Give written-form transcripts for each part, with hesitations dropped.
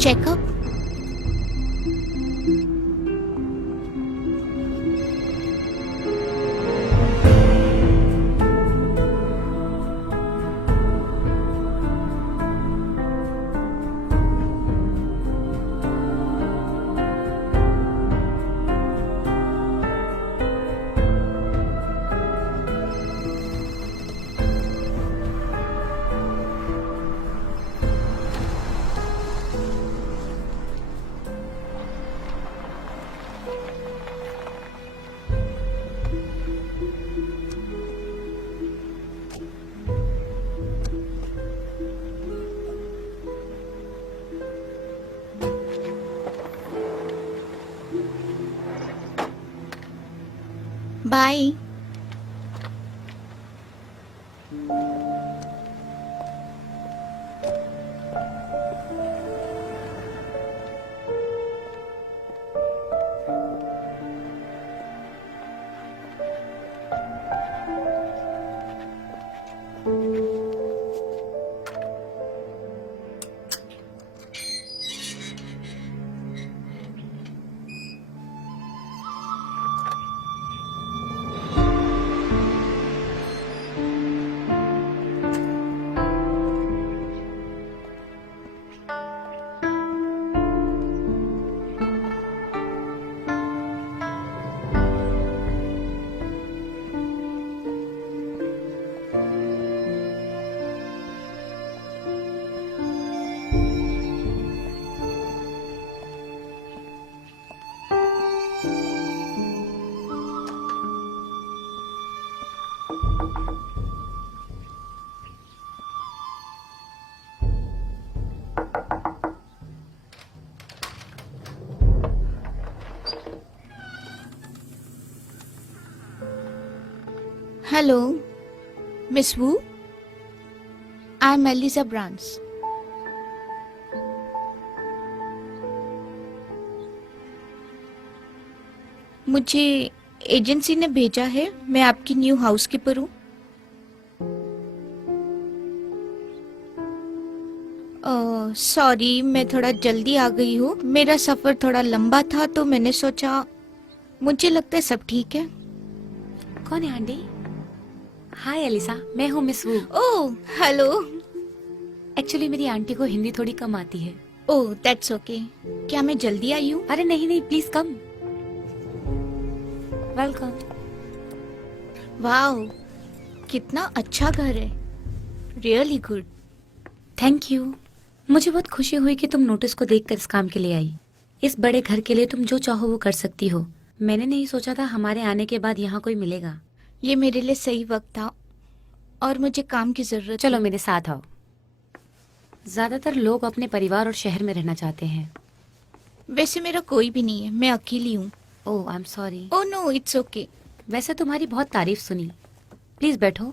Checkup? Bye. Hello miss Wu, I am Elisa Brance. मुझे agency ने भेजा है, मैं आपकी न्यू हाउसकीपर हूँ। सॉरी, मैं थोड़ा जल्दी आ गई हूँ। मेरा सफर थोड़ा लंबा था तो मैंने सोचा, मुझे लगता है सब ठीक है। कौन है आंटी? हाय एलिसा, मैं हूँ miss Wu. Oh hello. Actually मेरी आंटी को हिंदी थोड़ी कम आती है। Oh that's okay. क्या मैं जल्दी आई हूँ? अरे नहीं नहीं, प्लीज कम। वेलकम। वाह, कितना अच्छा घर है, रियली गुड। Thank you. मुझे बहुत खुशी हुई कि तुम नोटिस को देखकर इस काम के लिए आई। इस बड़े घर के लिए तुम जो चाहो वो कर सकती हो। मैंने नहीं सोचा था हमारे आने के बाद यहाँ कोई मिलेगा। ये मेरे लिए सही वक्त था और मुझे काम की जरूरत चलो थी। मेरे साथ आओ। ज्यादातर लोग अपने परिवार और शहर में रहना चाहते हैं। वैसे मेरा कोई भी नहीं है, मैं अकेली हूँ। Oh I am sorry. Oh no, it's okay. वैसे तुम्हारी बहुत तारीफ सुनी। प्लीज बैठो।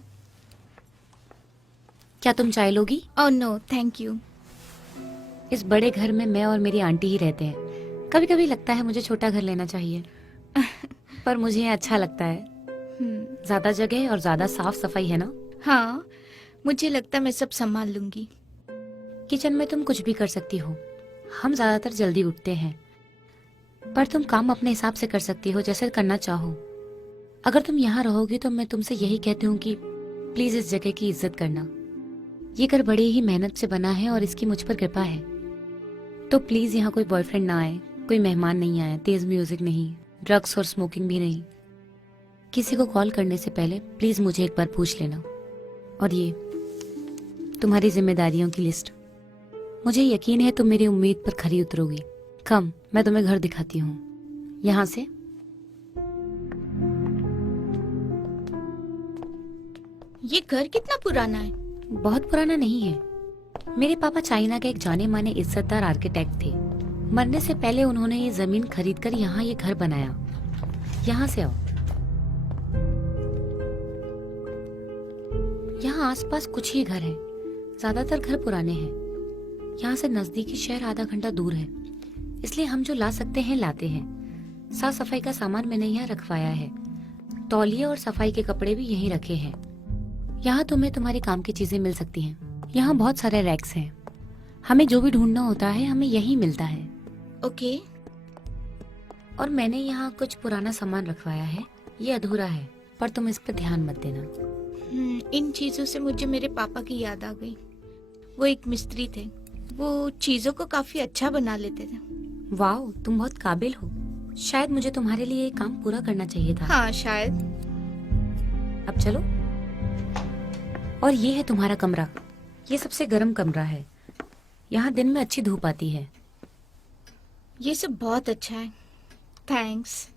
क्या तुम चाय लोगी? Oh no thank you. इस बड़े घर में मैं और मेरी आंटी ही रहते हैं। कभी कभी लगता है मुझे छोटा घर लेना चाहिए पर मुझे ये अच्छा लगता है। ज्यादा जगह और ज्यादा साफ सफाई है ना? हाँ, मुझे लगता है मैं सब संभाल लूंगी। किचन में तुम कुछ भी कर सकती हो। हम ज्यादातर जल्दी उठते हैं पर तुम काम अपने हिसाब से कर सकती हो, जैसे करना चाहो। अगर तुम यहाँ रहोगी तो मैं तुमसे यही कहती हूँ कि प्लीज इस जगह की इज्जत करना। ये घर बड़ी ही मेहनत से बना है और इसकी मुझ पर कृपा है। तो प्लीज यहाँ कोई बॉयफ्रेंड ना आए, कोई मेहमान नहीं आए, तेज म्यूजिक नहीं, ड्रग्स और स्मोकिंग भी नहीं। किसी को कॉल करने से पहले प्लीज मुझे एक बार पूछ लेना। और ये तुम्हारी जिम्मेदारियों की लिस्ट। मुझे यकीन है तुम मेरी उम्मीद पर खरी उतरोगी। कम, मैं तुम्हें घर दिखाती हूँ। यहाँ से ये घर कितना पुराना है? बहुत पुराना नहीं है। मेरे पापा चाइना के एक जाने माने इज्जतदार आर्किटेक्ट थे। मरने से पहले उन्होंने ये जमीन खरीदकर यहाँ ये घर बनाया। यहाँ से आओ। यहाँ आसपास कुछ ही घर हैं। ज्यादातर घर पुराने हैं। यहाँ से नजदीकी शहर आधा घंटा दूर है, इसलिए हम जो ला सकते हैं लाते हैं। साफ सफाई का सामान मैंने यहाँ रखवाया है। तौलिए और सफाई के कपड़े भी यहीं रखे हैं। यहाँ तुम्हें तुम्हारे काम की चीजें मिल सकती हैं। यहाँ बहुत सारे रैक्स हैं। हमें जो भी ढूंढना होता है हमें यही मिलता है। ओके। और मैंने यहाँ कुछ पुराना सामान रखवाया है, ये अधूरा है पर तुम इस पर ध्यान मत देना। इन चीजों से मुझे मेरे पापा की याद आ गई। वो एक मिस्त्री थे, वो चीजों को काफी अच्छा बना लेते थे। वाह, तुम बहुत काबिल हो। शायद मुझे तुम्हारे लिए ये काम पूरा करना चाहिए था। हाँ शायद। अब चलो। और ये है तुम्हारा कमरा। ये सबसे गर्म कमरा है, यहाँ दिन में अच्छी धूप आती है। ये सब बहुत अच्छा है, थैंक्स।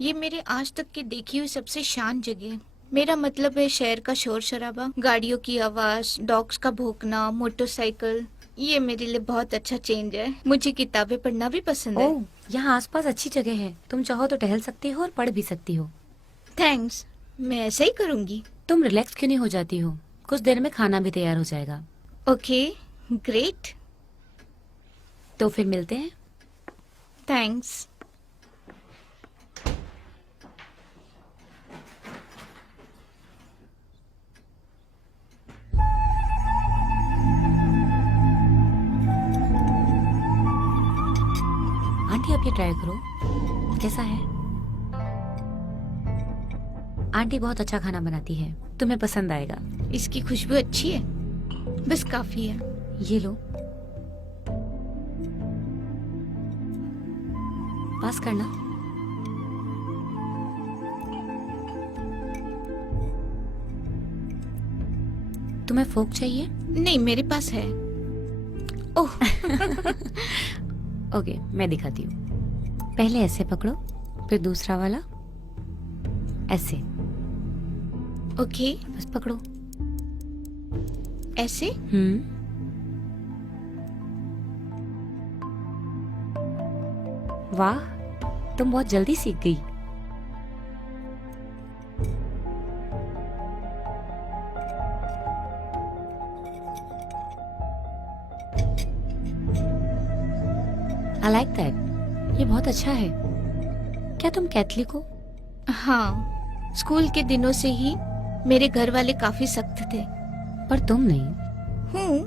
ये मेरे आज तक की देखी हुई सबसे शांत जगह है। मेरा मतलब है शहर का शोर शराबा, गाड़ियों की आवाज, डॉग्स का भौंकना, मोटरसाइकिल, ये मेरे लिए बहुत अच्छा चेंज है। मुझे किताबें पढ़ना भी पसंद है। ओह, यहाँ आसपास अच्छी जगह है, तुम चाहो तो टहल सकती हो और पढ़ भी सकती हो। थैंक्स, मैं ऐसा ही करूंगी। तुम रिलैक्स क्यों नहीं हो जाती हो? कुछ देर में खाना भी तैयार हो जाएगा। Okay, great. तो फिर मिलते हैं। थैंक्स। आंटी, आप ये ट्राई करो, कैसा है? आंटी बहुत अच्छा खाना बनाती है, तुम्हें पसंद आएगा। इसकी खुशबू अच्छी है, बस काफी है। ये लो, पास करना। तुम्हें फोक चाहिए? नहीं, मेरे पास है। ओह ओके, मैं दिखाती हूँ। पहले ऐसे पकड़ो, फिर दूसरा वाला ऐसे। ओके, बस पकड़ो। ऐसे। वाह, तुम बहुत जल्दी सीख गई। I like that. ये बहुत अच्छा है। क्या तुम कैथलिक हो? हाँ, स्कूल के दिनों से ही मेरे घर वाले काफी सख्त थे। पर तुम नहीं।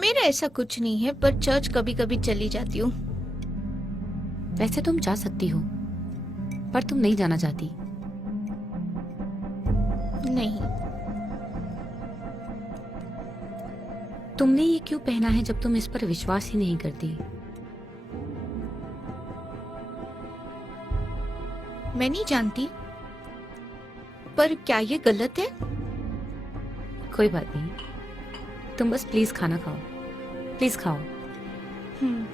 मेरा ऐसा कुछ नहीं है, पर चर्च कभी कभी चली जाती हूँ। वैसे तुम जा सकती हो, पर तुम नहीं जाना चाहती। नहीं। तुमने ये क्यों पहना है जब तुम इस पर विश्वास ही नहीं करती? मैं नहीं जानती, पर क्या ये गलत है? कोई बात नहीं, तुम बस प्लीज खाना खाओ, प्लीज खाओ। हम्म।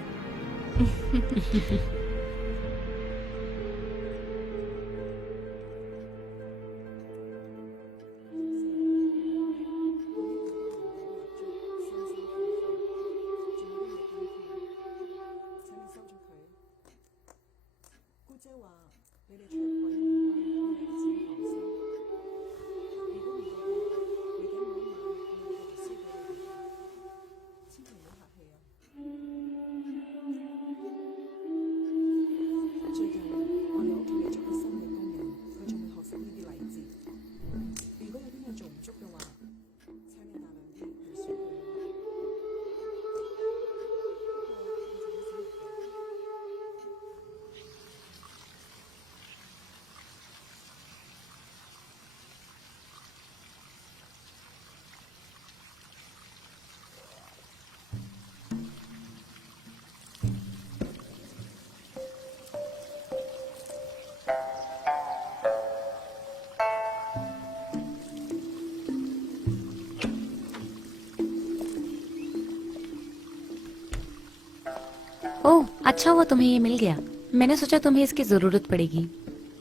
ओह, अच्छा हुआ तुम्हें ये मिल गया। मैंने सोचा तुम्हें इसकी जरूरत पड़ेगी।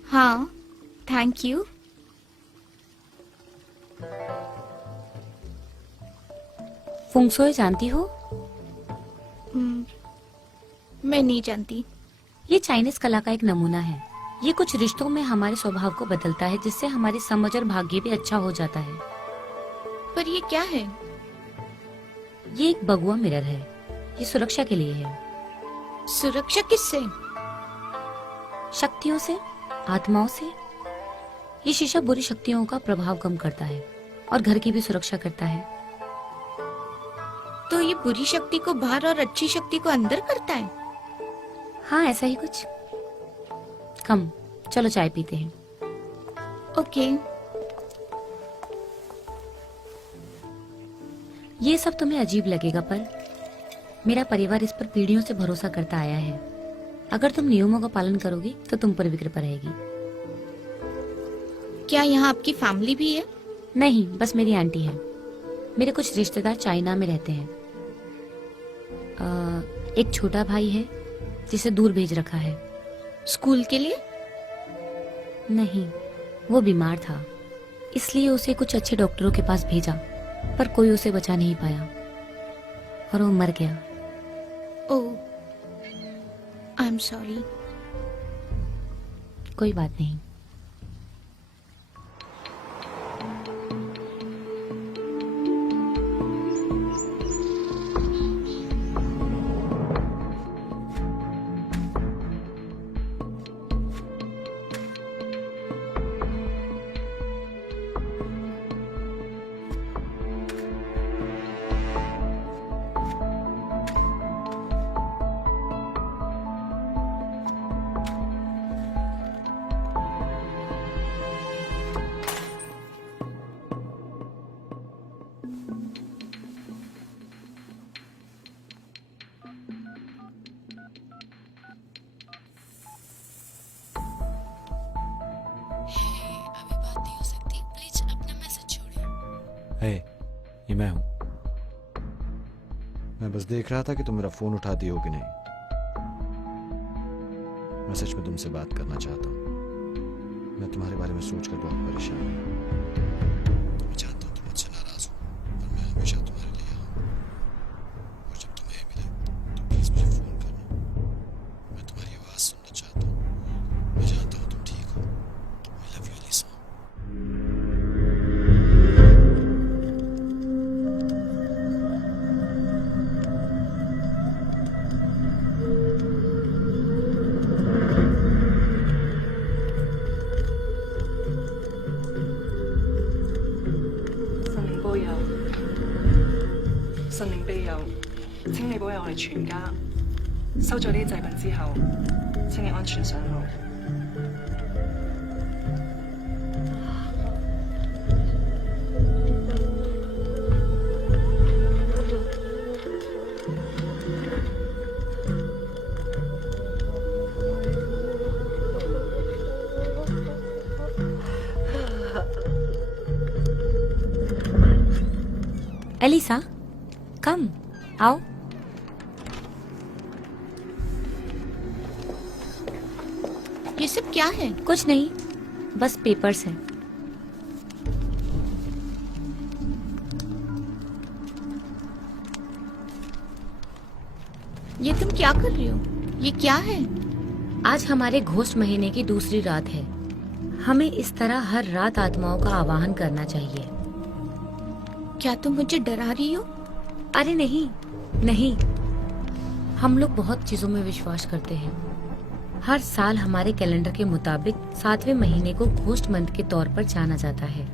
हाँ, थैंक यू। फुंगसोए जानती हो? मैं नहीं जानती। ये चाइनीज कला का एक नमूना है। ये कुछ रिश्तों में हमारे स्वभाव को बदलता है, जिससे हमारी समझ और भाग्य भी अच्छा हो जाता है। पर ये क्या है? ये एक बगुआ मिरर है। ये सुरक्षा के लिए है। सुरक्षा किससे? शक्तियों से, आत्माओं से। ये शीशा बुरी शक्तियों का प्रभाव कम करता है और घर की भी सुरक्षा करता है। तो ये बुरी शक्ति को बाहर और अच्छी शक्ति को अंदर करता है। हाँ, ऐसा ही कुछ। कम, चलो चाय पीते हैं। ओके। ये सब तुम्हें अजीब लगेगा, पर मेरा परिवार इस पर पीढ़ियों से भरोसा करता आया है। अगर तुम नियमों का पालन करोगी तो तुम पर भी कृपा रहेगी। क्या यहाँ आपकी फैमिली भी है? नहीं, बस मेरी आंटी है। मेरे कुछ रिश्तेदार चाइना में रहते हैं। एक छोटा भाई है जिसे दूर भेज रखा है। स्कूल के लिए? नहीं, वो बीमार था, इसलिए उसे कुछ अच्छे डॉक्टरों के पास भेजा, पर कोई उसे बचा नहीं पाया और वो मर गया। ओह, आई एम सॉरी। कोई बात नहीं। हे, ये मैं हूं। मैं बस देख रहा था कि तुम मेरा फोन उठा दिए हो कि नहीं। मैं सच में तुमसे बात करना चाहता हूं। मैं तुम्हारे बारे में सोचकर बहुत परेशान हूं। मैं जानता हूं तुम मुझसे नाराज हो, पर मैं हमेशा तुम्हारे लिए यहाँ हूं। और जब तुम्हें मिले तो प्लीज मुझे फोन करना। मैं तुम्हारी आवाज सुनना चाहता हूं। मैं जानता हूं तुम ठीक हो। आई लव यू एलिसा।神靈庇佑，請你保佑我哋全家。收咗呢啲祭品之後，請你安全上路。एलिसा, कम, आओ। ये सब क्या है? कुछ नहीं, बस पेपर्स हैं। ये तुम क्या कर रही हो? ये क्या है? आज हमारे घोस्ट महीने की दूसरी रात है। हमें इस तरह हर रात आत्माओं का आवाहन करना चाहिए। क्या तुम मुझे डरा रही हो? अरे नहीं, नहीं, हम लोग बहुत चीजों में विश्वास करते हैं। हर साल हमारे कैलेंडर के मुताबिक 7वें महीने को घोस्ट मंथ के तौर पर जाना जाता है।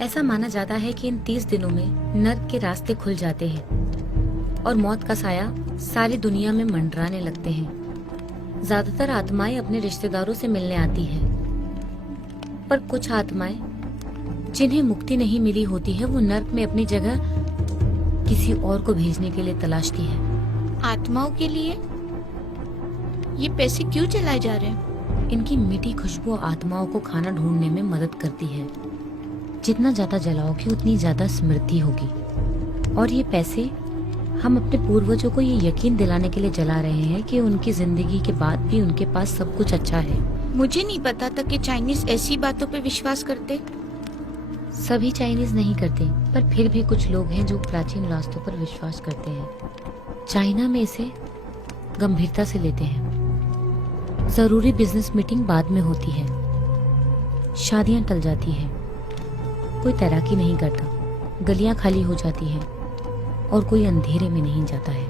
ऐसा माना जाता है कि इन 30 दिनों में नर्क के रास्ते खुल जाते हैं और मौत का साया सारी दुनिया में मंडराने लगते हैं। ज्यादातर आत्माएं अपने रिश्तेदारों से मिलने आती हैं, पर कुछ आत्माएं जिन्हें मुक्ति नहीं मिली होती है वो नर्क में अपनी जगह किसी और को भेजने के लिए तलाशती है। आत्माओं के लिए? ये पैसे क्यों चलाए जा रहे हैं? इनकी मीठी खुशबू आत्माओं को खाना ढूंढने में मदद करती है। जितना ज्यादा जलाओगे उतनी ज्यादा स्मृति होगी। और ये पैसे हम अपने पूर्वजों को ये यकीन दिलाने के लिए जला रहे हैं कि उनकी जिंदगी के बाद भी उनके पास सब कुछ अच्छा है। मुझे नहीं पता था कि चाइनीज ऐसी बातों पे विश्वास करते। सभी चाइनीज नहीं करते, पर फिर भी कुछ लोग हैं जो प्राचीन रास्तों पर विश्वास करते हैं। चाइना में इसे गंभीरता से लेते हैं। जरूरी बिजनेस मीटिंग बाद में होती है, शादियां टल जाती हैं, कोई तैराकी नहीं करता, गलियां खाली हो जाती हैं और कोई अंधेरे में नहीं जाता है।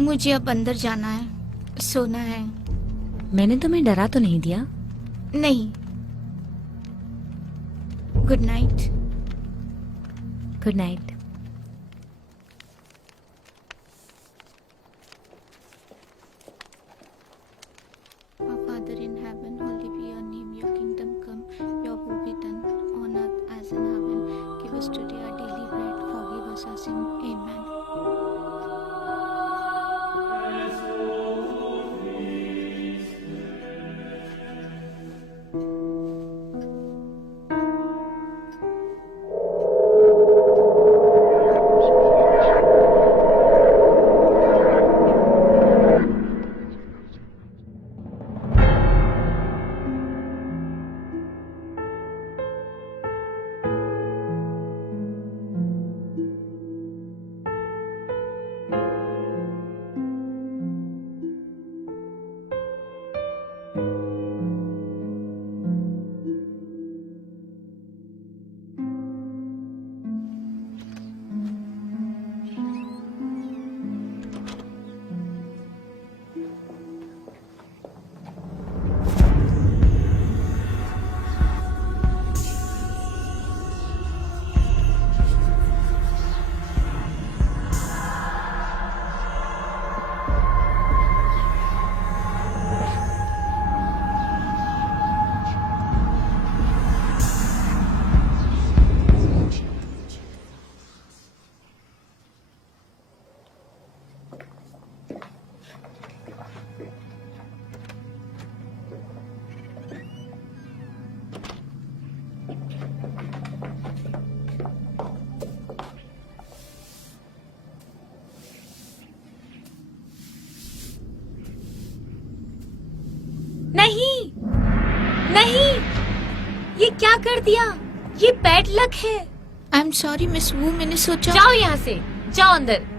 मुझे अब अंदर जाना है, सोना है। मैंने तुम्हें डरा तो नहीं दिया? नहीं। Good night. Good night. Good night. Our Father in heaven, holy be your name, your kingdom come, your will be done on earth as in heaven. Give us today our daily bread, forgive us our sin. Amen. नहीं, नहीं, ये क्या कर दिया? ये bad luck है। आई am sorry miss वू, मैंने सोचा। जाओ यहाँ से, जाओ अंदर।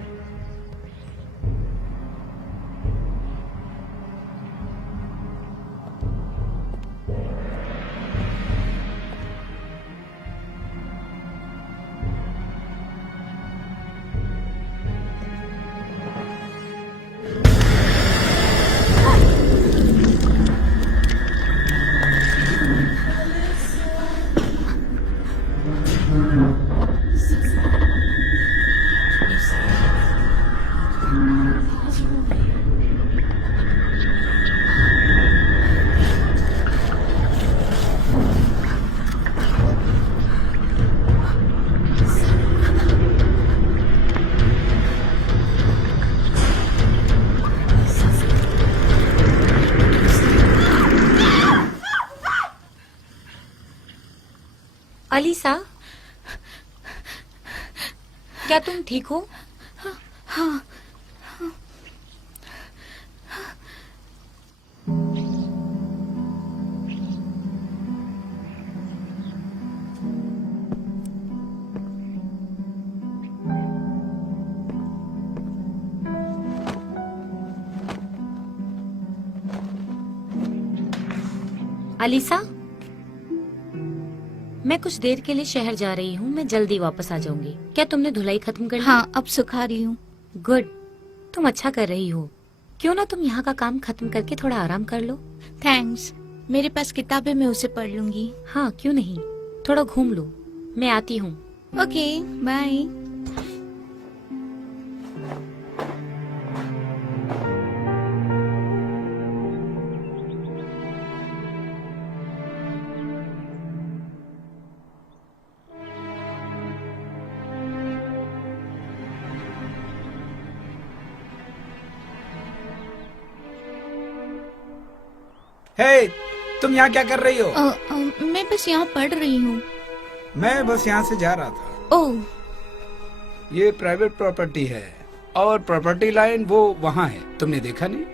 अलीसा, क्या तुम ठीक हो? हाँ। अलीसा, मैं कुछ देर के लिए शहर जा रही हूँ, मैं जल्दी वापस आ जाऊंगी। क्या तुमने धुलाई खत्म कर ली? हाँ, अब सुखा रही हूँ। गुड, तुम अच्छा कर रही हो। क्यों ना तुम यहाँ का काम खत्म करके थोड़ा आराम कर लो। थैंक्स, मेरे पास किताब है, मैं उसे पढ़ लूंगी। हाँ, क्यों नहीं, थोड़ा घूम लो। मैं आती हूँ। Okay, bye. हे, तुम यहाँ क्या कर रही हो? मैं बस यहाँ पढ़ रही हूँ। मैं बस यहाँ से जा रहा था। ओह, ये प्राइवेट प्रॉपर्टी है और प्रॉपर्टी लाइन वो वहाँ है, तुमने देखा नहीं?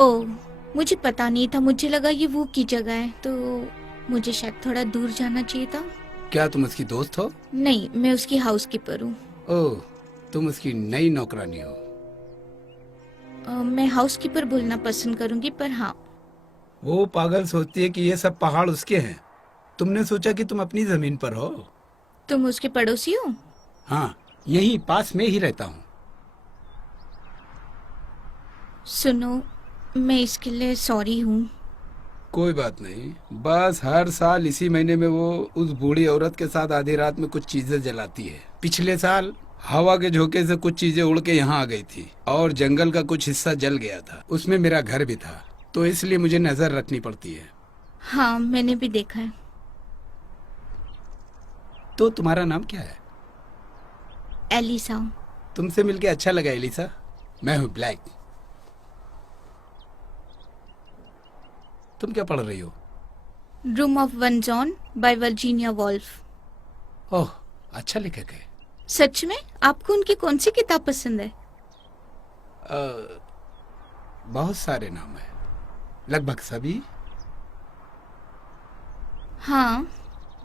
ओह, मुझे पता नहीं था, मुझे लगा ये वो की जगह है, तो मुझे शायद थोड़ा दूर जाना चाहिए था। क्या तुम उसकी दोस्त हो? नहीं, मैं उसकी हाउसकीपर हूँ। ओह, तुम उसकी नई नौकरानी हो। मैं हाउसकीपर बोलना पसंद करूंगी, पर हाँ। वो पागल सोचती है कि ये सब पहाड़ उसके हैं। तुमने सोचा कि तुम अपनी जमीन पर हो। तुम उसके पड़ोसी हो? हाँ, यहीं पास में ही रहता हूँ। सुनो, मैं इसके लिए सॉरी हूँ। कोई बात नहीं, बस हर साल इसी महीने में वो उस बूढ़ी औरत के साथ आधी रात में कुछ चीजें जलाती है। पिछले साल हवा के झोंके से कुछ चीजें उड़ के यहाँ आ गई थी और जंगल का कुछ हिस्सा जल गया था। उसमें मेरा घर भी था, तो इसलिए मुझे नजर रखनी पड़ती है। हाँ, मैंने भी देखा है। तो तुम्हारा नाम क्या है? एलिसा। तुमसे मिलके अच्छा लगा एलिसा। मैं हूँ ब्लैक। तुम क्या पढ़ रही हो? Room of one's own by Virginia Woolf. Oh, अच्छा लेखक है। सच में? आपको उनकी कौन सी किताब पसंद है? बहुत सारे नाम है, लगभग सभी। हाँ,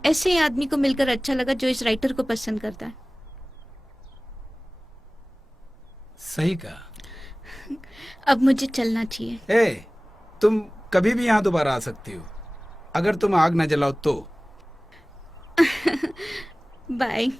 ऐसे ही आदमी को मिलकर अच्छा लगा जो इस राइटर को पसंद करता है। सही कहा। अब मुझे चलना चाहिए। ए, तुम कभी भी यहाँ दोबारा आ सकती हो, अगर तुम आग न जलाओ तो। बाय।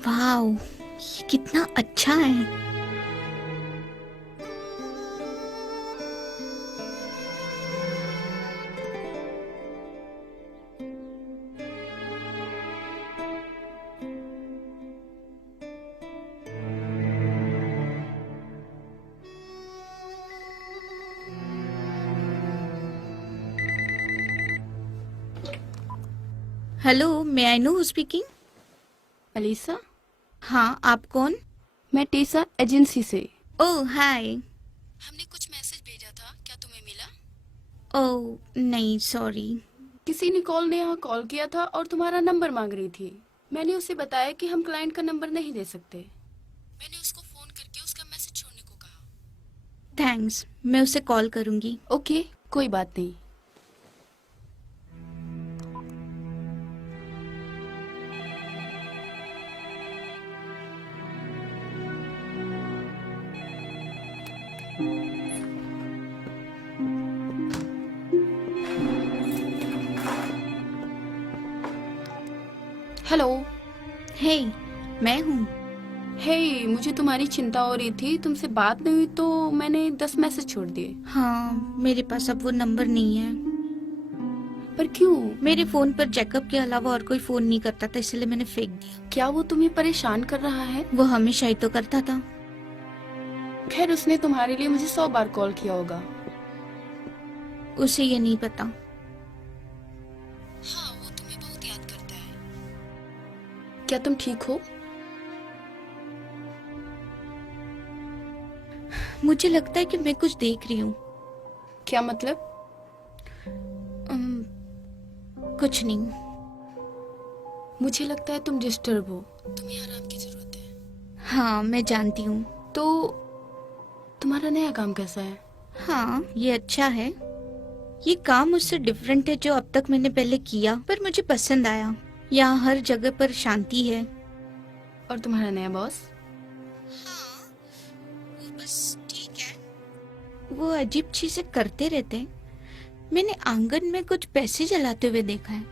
वाओ, ये कितना अच्छा है। Hello, may I know who speaking? Alisa, हाँ, आप कौन? मैं टीसा एजेंसी से। ओह हाय। हमने कुछ मैसेज भेजा था, क्या तुम्हें मिला? ओह नहीं, सॉरी। किसी ने ने यहाँ कॉल किया था और तुम्हारा नंबर मांग रही थी। मैंने उसे बताया कि हम क्लाइंट का नंबर नहीं दे सकते। मैंने उसको फोन करके उसका मैसेज छोड़ने को कहा। थैंक्स, मैं उसे कॉल करूंगी। ओके, कोई बात नहीं। हेलो। हे, मैं हूँ। हे, मुझे तुम्हारी चिंता हो रही थी, तुमसे बात नहीं हुई तो मैंने 10 मैसेज छोड़ दिए। हाँ, मेरे पास अब वो नंबर नहीं है। पर क्यों? मेरे फोन पर जैकब के अलावा और कोई फोन नहीं करता था, इसलिए मैंने फेंक दिया। क्या वो तुम्हें परेशान कर रहा है? वो हमेशा ही तो करता था। खैर, उसने तुम्हारे लिए मुझे 100 बार कॉल किया होगा। उसे ये नहीं पता। हाँ, वो तुम्हें बहुत याद करता है। क्या तुम ठीक हो? मुझे लगता है कि मैं कुछ देख रही हूँ। क्या मतलब? कुछ नहीं। मुझे लगता है तुम डिस्टर्ब हो, तुम्हें आराम की जरूरत है। हाँ, मैं जानती हूँ। तो तुम्हारा नया काम कैसा है? हाँ, ये अच्छा है। ये काम उससे डिफरेंट है जो अब तक मैंने पहले किया, पर मुझे पसंद आया। यहाँ हर जगह पर शांति है। और तुम्हारा नया बॉस? हाँ, वो बस ठीक है। वो अजीब चीजें करते रहते हैं। मैंने आंगन में कुछ पैसे जलाते हुए देखा है।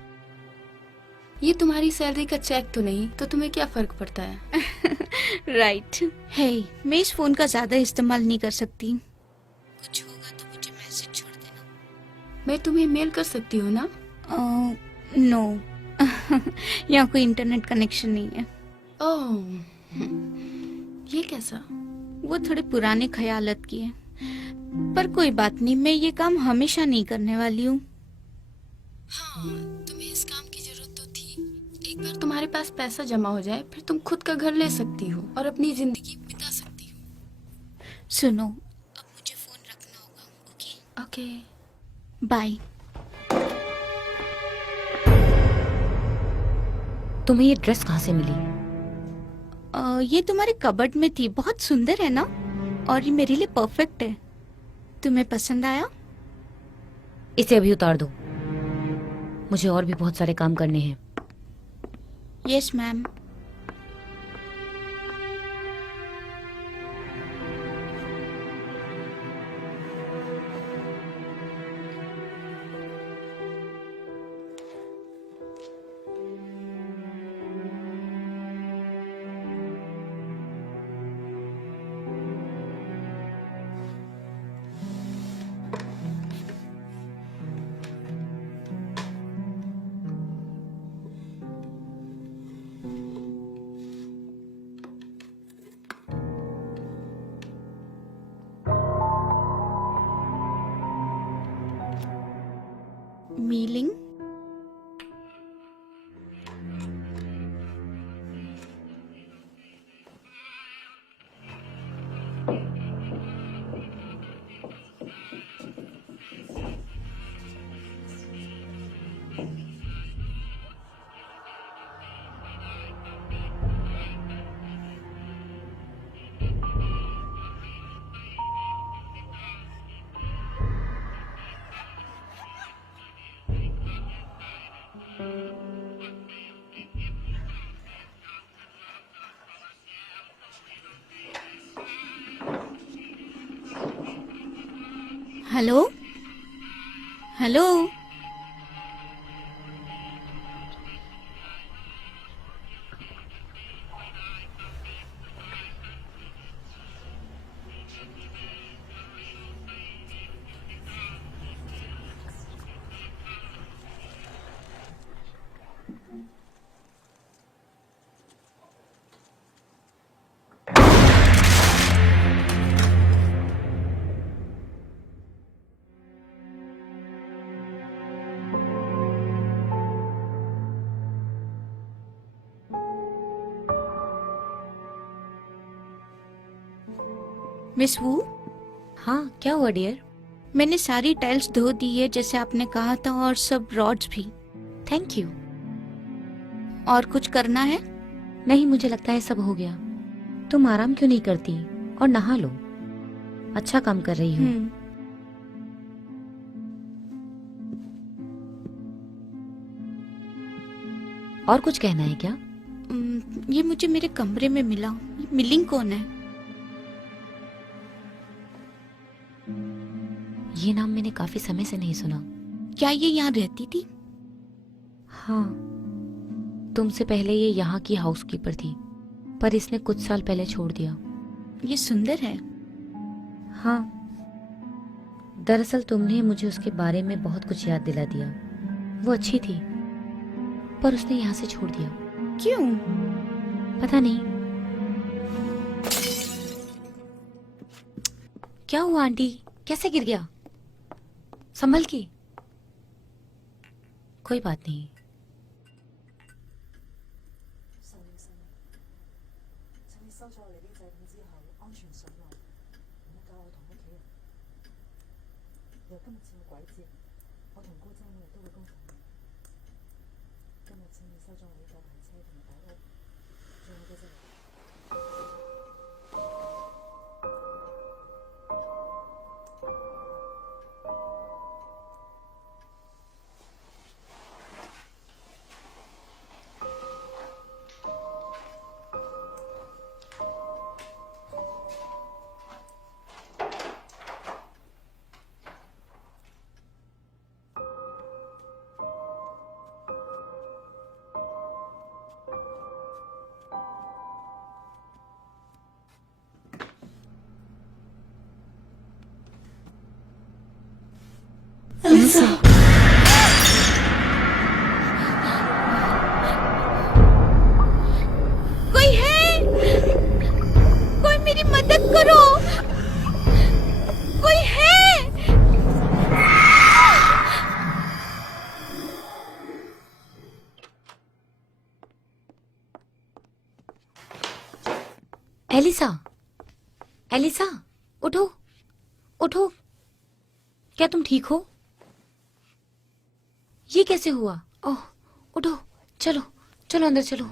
ये तुम्हारी सैलरी का चेक तो नहीं, तो तुम्हें क्या फर्क पड़ता है? राइट। हे, मैं इस फोन का ज्यादा इस्तेमाल नहीं कर सकती। कुछ होगा तो मुझे मैसेज छोड़ देना। मैं तुम्हें मेल कर सकती हूँ ना? नो यहाँ कोई इंटरनेट कनेक्शन नहीं है। ओह, ये कैसा? वो थोड़े पुराने ख्यालात की है, पर कोई बात नहीं, मैं ये काम हमेशा नहीं करने वाली हूँ। हाँ, तुम्हें इस काम की जरूरत तो थी। एक बार तुम्हारे पास पैसा जमा हो जाए, फिर तुम खुद का घर ले सकती हो और अपनी जिंदगी बिता सकती हो। सुनो, अब मुझे फोन रखना होगा। Okay okay. बाय। तुम्हें ये ड्रेस कहाँ से मिली? ये तुम्हारे कबर्ड में थी, बहुत सुंदर है ना, और ये मेरे लिए परफेक्ट है। तुम्हें पसंद आया? इसे अभी उतार दो, मुझे और भी बहुत सारे काम करने हैं। Yes ma'am. मीलिंग। Hello hello. मिस वू, हाँ, क्या हुआ डियर? मैंने सारी टाइल्स धो दी है जैसे आपने कहा था, और सब रॉड्स भी। Thank you. और कुछ करना है? नहीं, मुझे लगता है सब हो गया। तुम आराम क्यों नहीं करती और नहा लो? अच्छा काम कर रही हो। और कुछ कहना है क्या? ये मुझे मेरे कमरे में मिला। ये मिलिंग कौन है? ये नाम मैंने काफी समय से नहीं सुना। क्या ये यहाँ रहती थी? हाँ, तुमसे पहले ये यहाँ की हाउसकीपर थी, पर इसने कुछ साल पहले छोड़ दिया। ये सुंदर है। हाँ, दरअसल तुमने मुझे उसके बारे में बहुत कुछ याद दिला दिया। वो अच्छी थी, पर उसने यहाँ से छोड़ दिया। क्यों? पता नहीं। क्या हुआ आंटी? कैसे गिर गया? संभल की। कोई बात नहीं। से। कोई है? कोई मेरी मदद करो। कोई है? एलिसा, एलिसा, उठो, उठो। क्या तुम ठीक हो? ये कैसे हुआ? ओह, उठो, चलो, चलो अंदर चलो।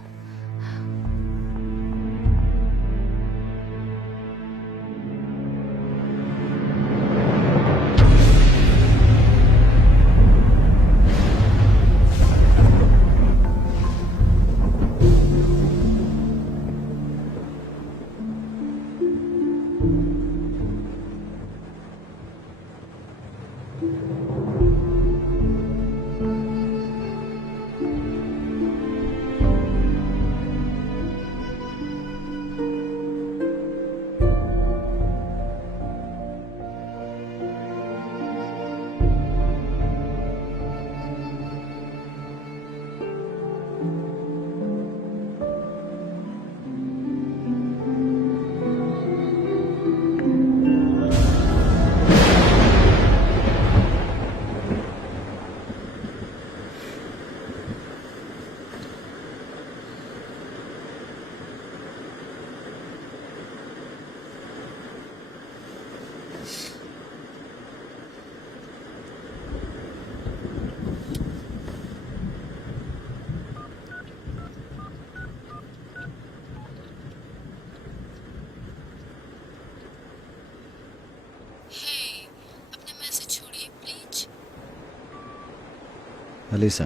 अलीसा,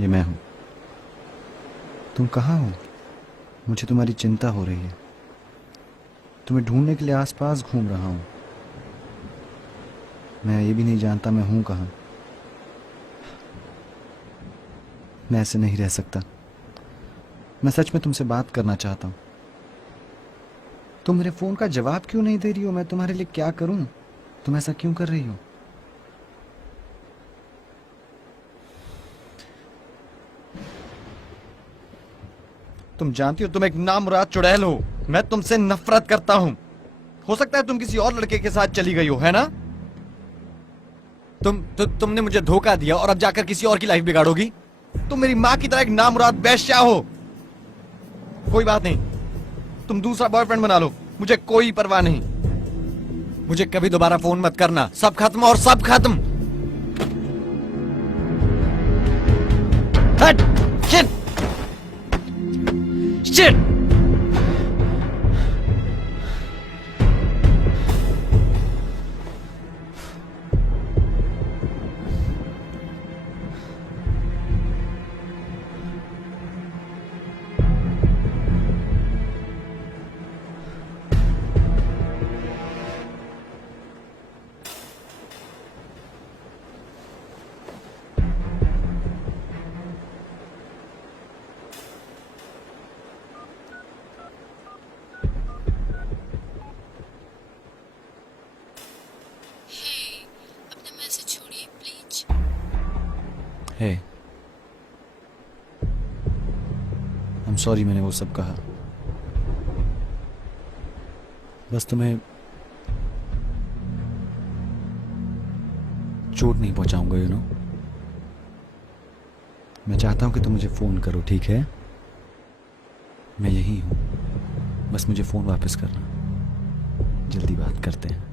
ये मैं हूँ। तुम कहाँ हो? मुझे तुम्हारी चिंता हो रही है। तुम्हें ढूंढने के लिए आसपास घूम रहा हूँ। मैं ये भी नहीं जानता मैं हूँ कहाँ। मैं ऐसे नहीं रह सकता। मैं सच में तुमसे बात करना चाहता हूँ। तुम मेरे फोन का जवाब क्यों नहीं दे रही हो? मैं तुम्हारे लिए क्या करूं? तुम ऐसा क्यों कर रही हो? तुम जानती हो तुम एक नामुराद चुड़ैल हो। मैं तुमसे नफरत करता हूं। हो सकता है तुम किसी और लड़के के साथ चली गई हो, है ना? तुमने मुझे धोखा दिया और अब जाकर किसी और की लाइफ बिगाड़ोगी। तुम मेरी माँ की तरह एक नामुराद बेश्या हो। कोई बात नहीं, तुम दूसरा बॉयफ्रेंड बना लो, मुझे कोई परवाह नहीं। मुझे कभी दोबारा फोन मत करना। सब खत्म और सब खत्म। हट! Shit! Shit! Hey, I'm sorry मैंने वो सब कहा। बस तुम्हें चोट नहीं पहुंचाऊंगा, यू नो। मैं चाहता हूं कि तुम मुझे फोन करो, ठीक है? मैं यही हूं, बस मुझे फोन वापस करना। जल्दी बात करते हैं।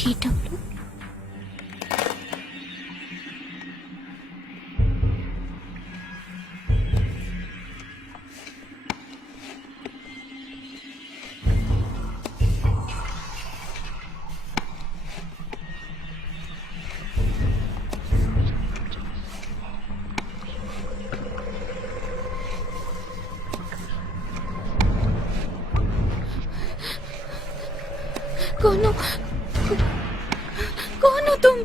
TW कौन हो? कौन हो तुम?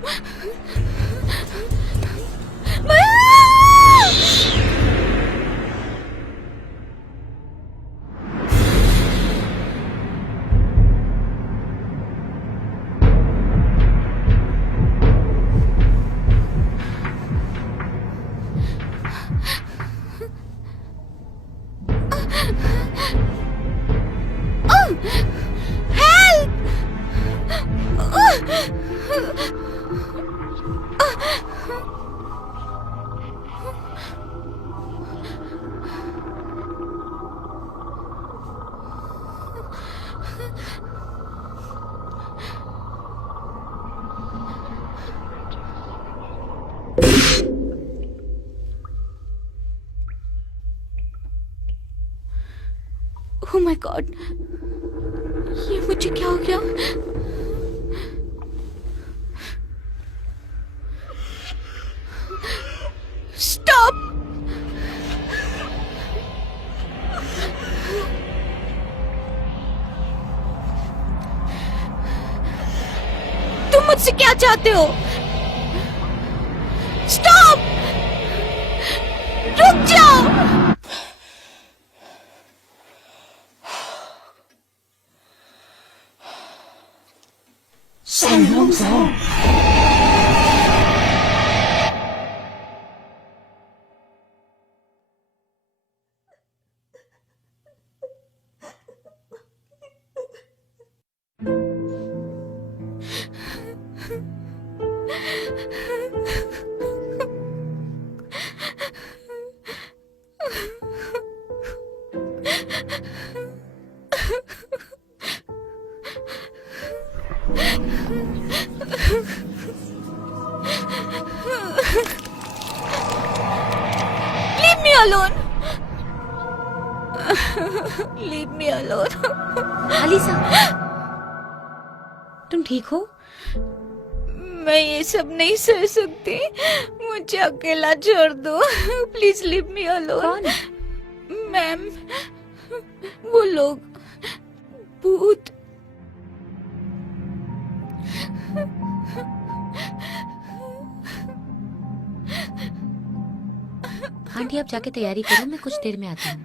Oh my God! ये मुझे क्या हो गया? Stop! तुम मुझसे क्या चाहते हो? Stop! रुक जाओ! Leave me alone. Leave me alone. Alisa, तुम ठीक हो? मैं ये सब नहीं सह सकती। मुझे अकेला छोड़ दो। Please leave me alone. कौन? मैम, वो लोग भूत। आंटी आप जाके तैयारी करो, मैं कुछ देर में आती हूँ।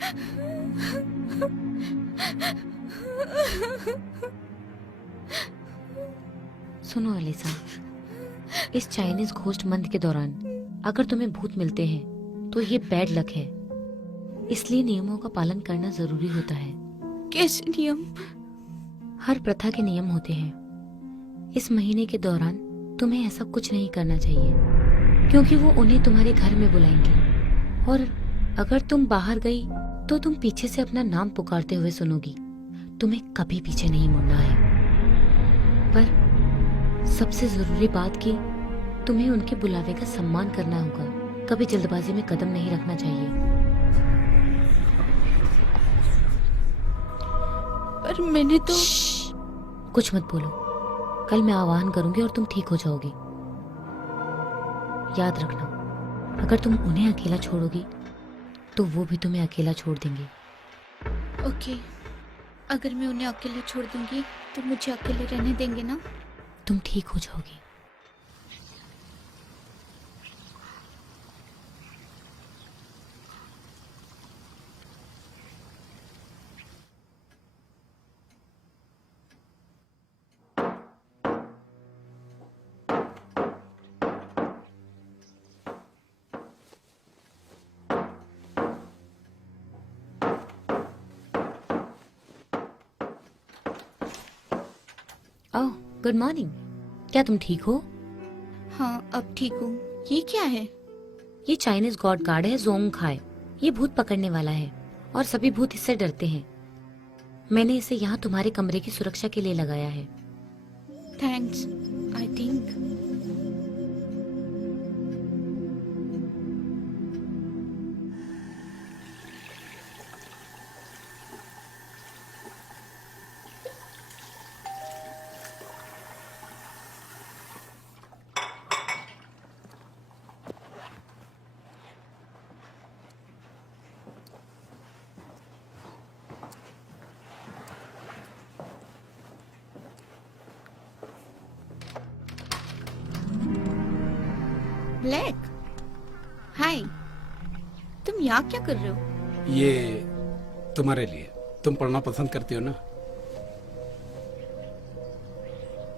सुनो अलीसा, इस चाइनीज घोस्ट मंथ के दौरान अगर तुम्हें भूत मिलते हैं तो ये बैड लक है, इसलिए नियमों का पालन करना जरूरी होता है। कैसे नियम? हर प्रथा के नियम होते हैं। इस महीने के दौरान तुम्हें ऐसा कुछ नहीं करना चाहिए, क्योंकि वो उन्हें तुम्हारे घर में बुलाएंगे और अगर तुम बाहर गई तो तुम पीछे से अपना नाम पुकारते हुए सुनोगी। तुम्हें कभी पीछे नहीं मुड़ना है। पर सबसे जरूरी बात कि तुम्हें उनके बुलावे का सम्मान करना होगा। कभी जल्दबाजी में कदम नहीं रखना चाहिए। पर मैंने तो कुछ मत बोलो। कल मैं आह्वान करूंगी और तुम ठीक हो जाओगी। याद रखना, अगर तुम उन्हें अकेला छोड़ोगी तो वो भी तुम्हें अकेला छोड़ देंगे। ओके, अगर मैं उन्हें अकेले छोड़ दूंगी तो मुझे अकेले रहने देंगे ना? तुम ठीक हो जाओगी। ओह, गुड मॉर्निंग। क्या तुम ठीक हो? हाँ, अब ठीक हूँ। ये क्या है? ये चाइनीज गॉड कार्ड है, जोंग खाए। ये भूत पकड़ने वाला है और सभी भूत इससे डरते हैं। मैंने इसे यहाँ तुम्हारे कमरे की सुरक्षा के लिए लगाया है। थैंक्स आई थिंक ब्लैक हाय तुम यहाँ क्या कर रहे हो? ये तुम्हारे लिए, तुम पढ़ना पसंद करती हो ना?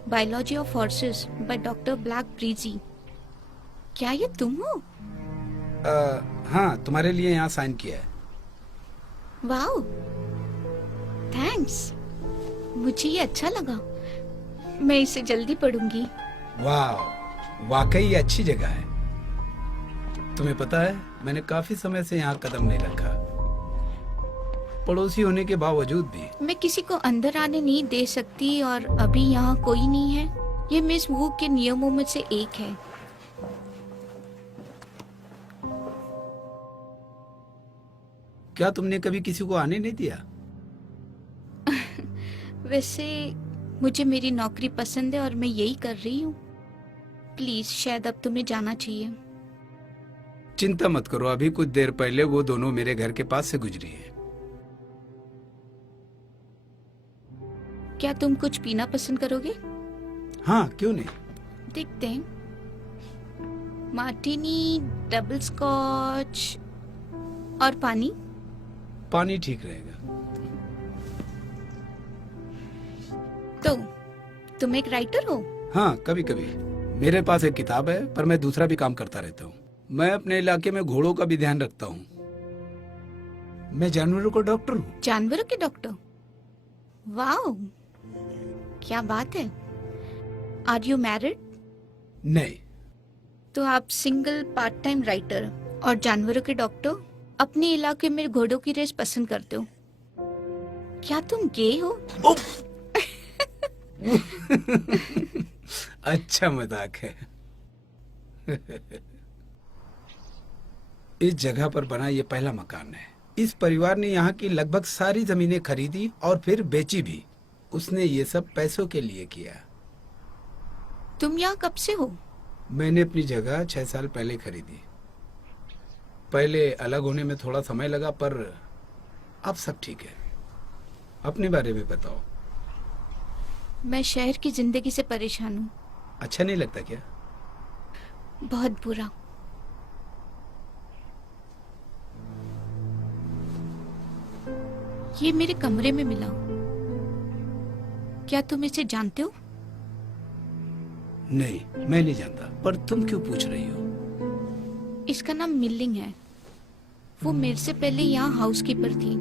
Biology of horses by doctor black breezy. क्या ये तुम हो? हाँ, तुम्हारे लिए यहाँ साइन किया है। वाओ थैंक्स, मुझे ये अच्छा लगा। मैं इसे जल्दी पढ़ूंगी। वाह, वाकई ये अच्छी जगह है। तुम्हें पता है, मैंने काफी समय से यहाँ कदम नहीं रखा, पड़ोसी होने के बावजूद भी। मैं किसी को अंदर आने नहीं दे सकती और अभी यहाँ कोई नहीं है। ये मिस वू के नियमों में से एक है। क्या तुमने कभी किसी को आने नहीं दिया? वैसे मुझे मेरी नौकरी पसंद है और मैं यही कर रही हूँ। प्लीज शायद अब तुम्हें जाना चाहिए। चिंता मत करो, अभी कुछ देर पहले वो दोनों मेरे घर के पास से गुजरी है। क्या तुम कुछ पीना पसंद करोगे? हाँ, क्यों नहीं। देखते हैं। मार्टिनी, डबल स्कॉच और पानी। पानी ठीक रहेगा। तो तुम एक राइटर हो? हाँ, कभी कभी मेरे पास एक किताब है, पर मैं दूसरा भी काम करता रहता हूँ। मैं अपने इलाके में घोड़ों का भी ध्यान रखता हूँ। मैं जानवरों का डॉक्टर हूँ। जानवरों के डॉक्टर? वाओ, क्या बात है। Are you married? नहीं। तो आप सिंगल पार्ट टाइम राइटर और जानवरों के डॉक्टर, अपने इलाके में घोड़ों की रेस पसंद करते हो। क्या तुम गे हो? अच्छा मजाक है। इस जगह पर बना ये पहला मकान है। इस परिवार ने यहाँ की लगभग सारी जमीनें खरीदी और फिर बेची भी। उसने ये सब पैसों के लिए किया। तुम यहाँ कब से हो? मैंने अपनी जगह 6 साल पहले खरीदी। पहले अलग होने में थोड़ा समय लगा, पर अब सब ठीक है। अपने बारे में बताओ। मैं शहर की जिंदगी से परेशान हूँ। अच्छा नहीं लगता क्या? बहुत बुरा। ये मेरे कमरे में मिला। क्या तुम इसे जानते हो? नहीं, मैं नहीं जानता, पर तुम क्यों पूछ रही हो? इसका नाम मिलिंग है। वो मेरे से पहले यहाँ हाउसकीपर थी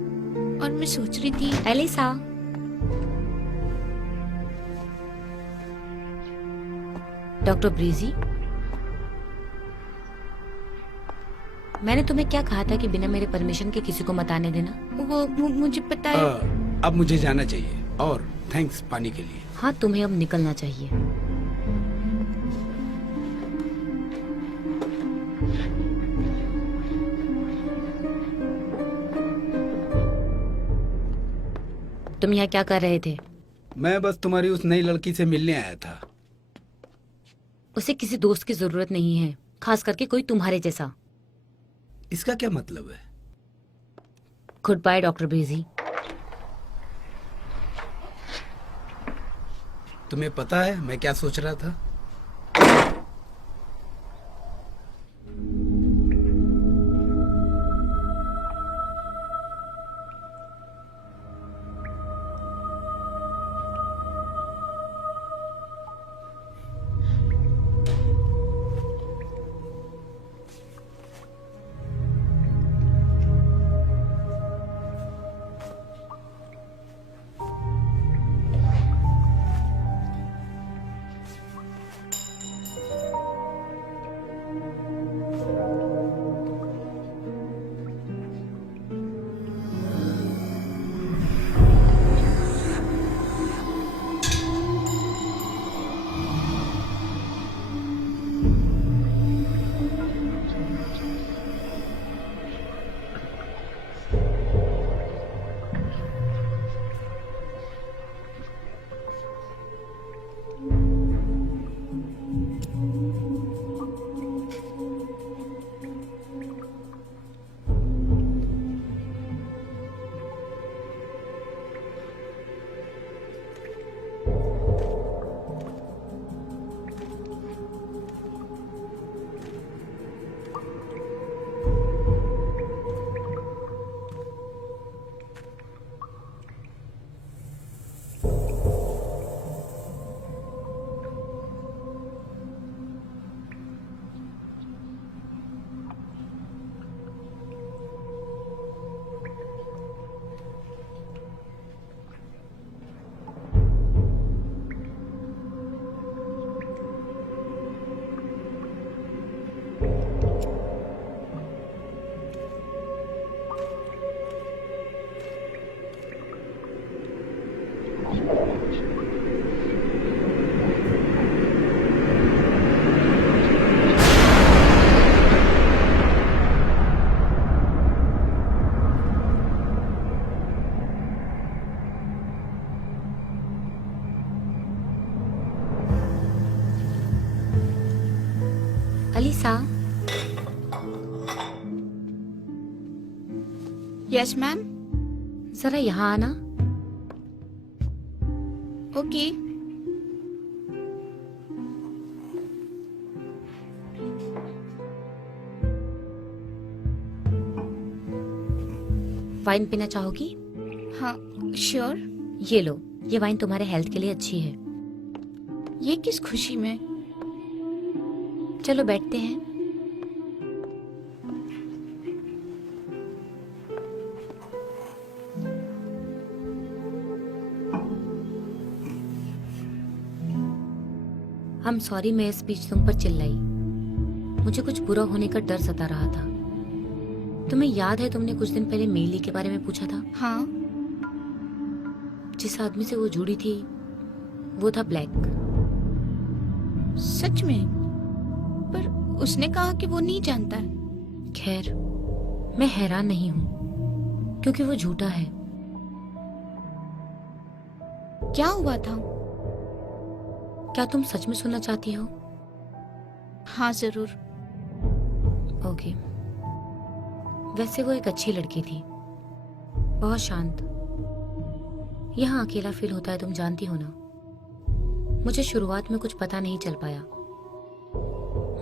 और मैं सोच रही थी। एलिसा, डॉक्टर ब्रीजी, मैंने तुम्हें क्या कहा था कि बिना मेरे परमिशन के किसी को मत आने देना? वो मुझे पता है। अब मुझे जाना चाहिए, और थैंक्स पानी के लिए। हाँ, तुम्हें अब निकलना चाहिए। तुम यहाँ क्या कर रहे थे? मैं बस तुम्हारी उस नई लड़की से मिलने आया था। उसे किसी दोस्त की जरूरत नहीं है, खास करके कोई तुम्हारे जैसा। इसका क्या मतलब है? Good bye doctor Breezy. तुम्हें पता है मैं क्या सोच रहा था? Alisa, yes ma'am. जरा यहाँ आना। ओके। वाइन पीना चाहोगी? हाँ श्योर। ये लो, ये वाइन तुम्हारे हेल्थ के लिए अच्छी है। ये किस खुशी में? चलो बैठते हैं। I'm sorry मैं इस बीच तुम पर चिल्लाई। मुझे कुछ बुरा होने का डर सता रहा था। तुम्हें याद है तुमने कुछ दिन पहले मेली के बारे में पूछा था? हाँ। जिस आदमी से वो जुड़ी थी वो था ब्लैक। सच में? पर उसने कहा कि वो नहीं जानता। खैर, मैं हैरान नहीं हूँ क्योंकि वो झूठा है। क्या हुआ था? क्या तुम सच में सुनना चाहती हो? हाँ जरूर। ओके। वैसे वो एक अच्छी लड़की थी, बहुत शांत। यहाँ अकेला फील होता है, तुम जानती हो ना। मुझे शुरुआत में कुछ पता नहीं चल पाया।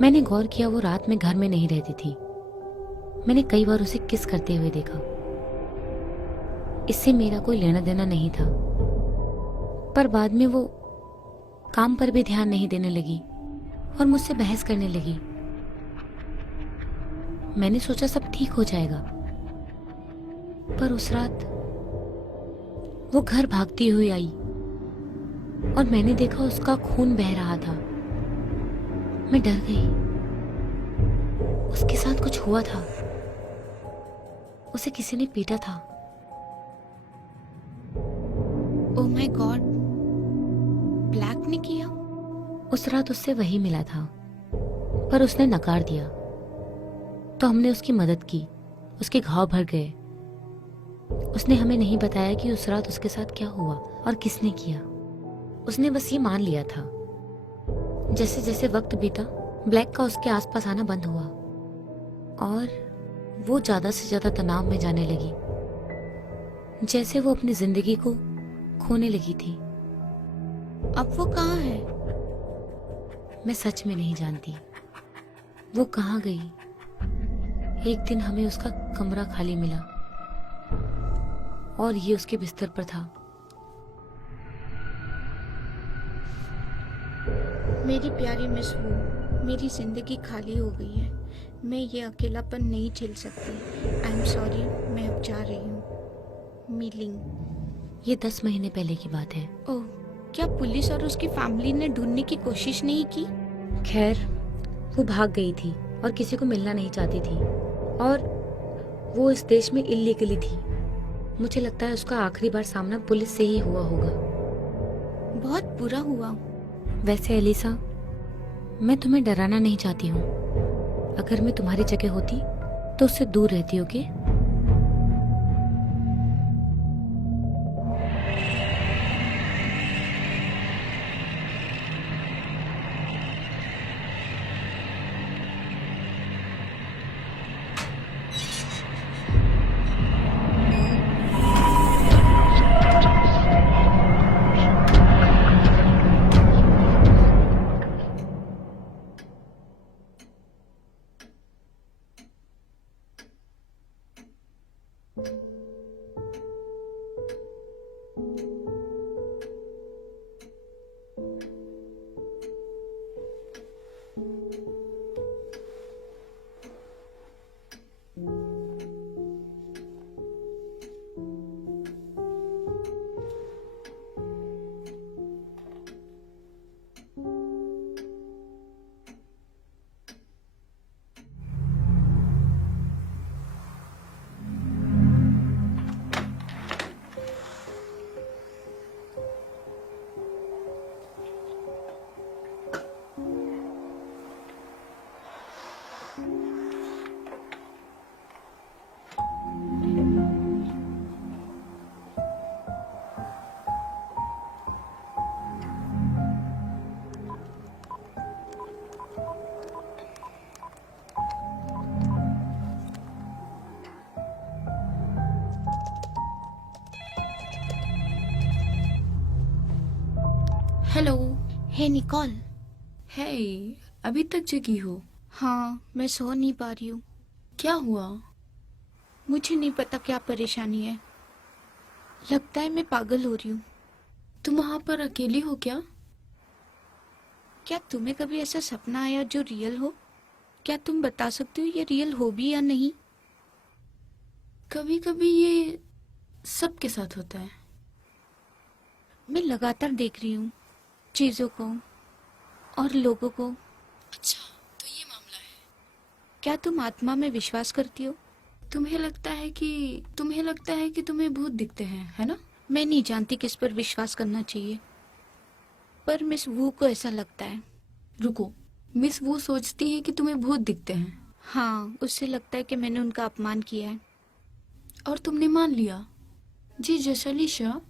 मैंने गौर किया वो रात में घर में नहीं रहती थी। मैंने कई बार उसे किस करते हुए देखा। इससे मेरा कोई लेना देना नहीं था, पर बाद में वो काम पर भी ध्यान नहीं देने लगी और मुझसे बहस करने लगी। मैंने सोचा सब ठीक हो जाएगा, पर उस रात वो घर भागती हुई आई और मैंने देखा उसका खून बह रहा था। मैं डर गई। उसके साथ कुछ हुआ था। उसे किसी ने पीटा था। ओह माय गॉड, ब्लैक ने किया? उस रात उससे वही मिला था, पर उसने नकार दिया। तो हमने उसकी मदद की। उसके घाव भर गए। उसने हमें नहीं बताया कि उस रात उसके साथ क्या हुआ और किसने किया। उसने बस ये मान लिया था। जैसे जैसे वक्त बीता, ब्लैक का उसके आसपास आना बंद हुआ और वो ज्यादा से ज्यादा तनाव में जाने लगी, जैसे वो अपनी जिंदगी को खोने लगी थी। अब वो कहाँ है? मैं सच में नहीं जानती वो कहाँ गई। एक दिन हमें उसका कमरा खाली मिला और ये उसके बिस्तर पर था। मेरी प्यारी मिस वू, मेरी जिंदगी खाली हो गई है। मैं ये अकेलापन नहीं झेल सकती। आई एम सॉरी, मैं अब जा रही हूँ। मीलिंग। ये 10 महीने पहले की बात है। ओह, क्या पुलिस और उसकी फैमिली ने ढूंढने की कोशिश नहीं की? खैर, वो भाग गई थी और किसी को मिलना नहीं चाहती थी और वो इस देश में इल्लीगली थी। मुझे लगता है उसका आखिरी बार सामना पुलिस से ही हुआ होगा। बहुत बुरा हुआ। वैसे एलिसा, मैं तुम्हें डराना नहीं चाहती हूँ। अगर मैं तुम्हारी जगह होती तो उससे दूर रहती, ओके? हेलो। हे निकॉल। हे, अभी तक जगी हो? हाँ, मैं सो नहीं पा रही हूँ। क्या हुआ? मुझे नहीं पता क्या परेशानी है। लगता है मैं पागल हो रही हूँ। तुम वहां पर अकेली हो क्या? क्या तुम्हें कभी ऐसा सपना आया जो रियल हो? क्या तुम बता सकते हो ये रियल हो भी या नहीं? कभी कभी ये सबके साथ होता है। मैं लगातार देख रही हूँ चीजों को और लोगों को। अच्छा, तो ये मामला है। क्या तुम आत्मा में विश्वास करती हो? तुम्हें लगता है कि तुम्हें भूत दिखते हैं, है ना? मैं नहीं जानती किस पर विश्वास करना चाहिए, पर मिस वू को ऐसा लगता है। रुको, मिस वो सोचती है कि तुम्हें भूत दिखते हैं हाँ, उससे लगता है कि मैंने उनका अपमान किया है। और तुमने मान लिया? जी जशलीशा,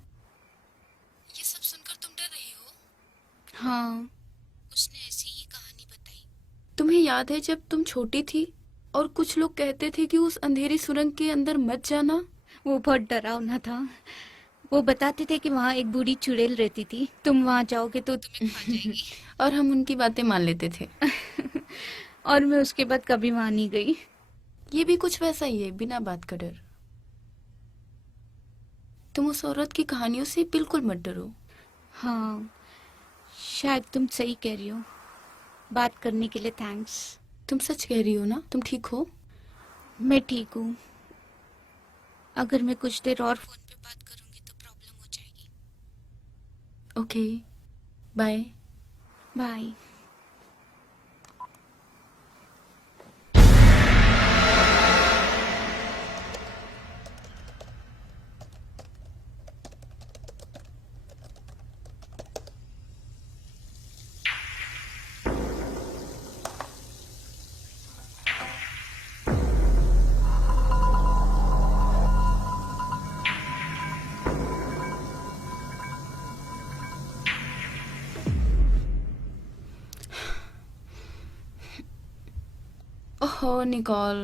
ये सब सुनकर तुम डर रही हो? हाँ, उसने ऐसी ही कहानी बताई। तुम्हें याद है जब तुम छोटी थी और कुछ लोग कहते थे कि उस अंधेरी सुरंग के अंदर मत जाना? वो बहुत डरावना था। वो बताते थे कि वहाँ एक बूढ़ी चुड़ैल रहती थी, तुम वहाँ जाओगे तो तुम्हें खा जाएगी। और हम उनकी बातें मान लेते थे। और मैं उसके बाद कभी वहाँ नहीं गई। ये भी कुछ वैसा ही है, बिना बात का डर। तुम उस औरत की कहानियों से बिल्कुल मत डरो। हाँ, शायद तुम सही कह रही हो। बात करने के लिए थैंक्स। तुम सच कह रही हो ना? तुम ठीक हो? मैं ठीक हूँ। अगर मैं कुछ देर और फोन पे बात करूंगी तो प्रॉब्लम हो जाएगी। Okay, bye. बाय। ओहो निकोल,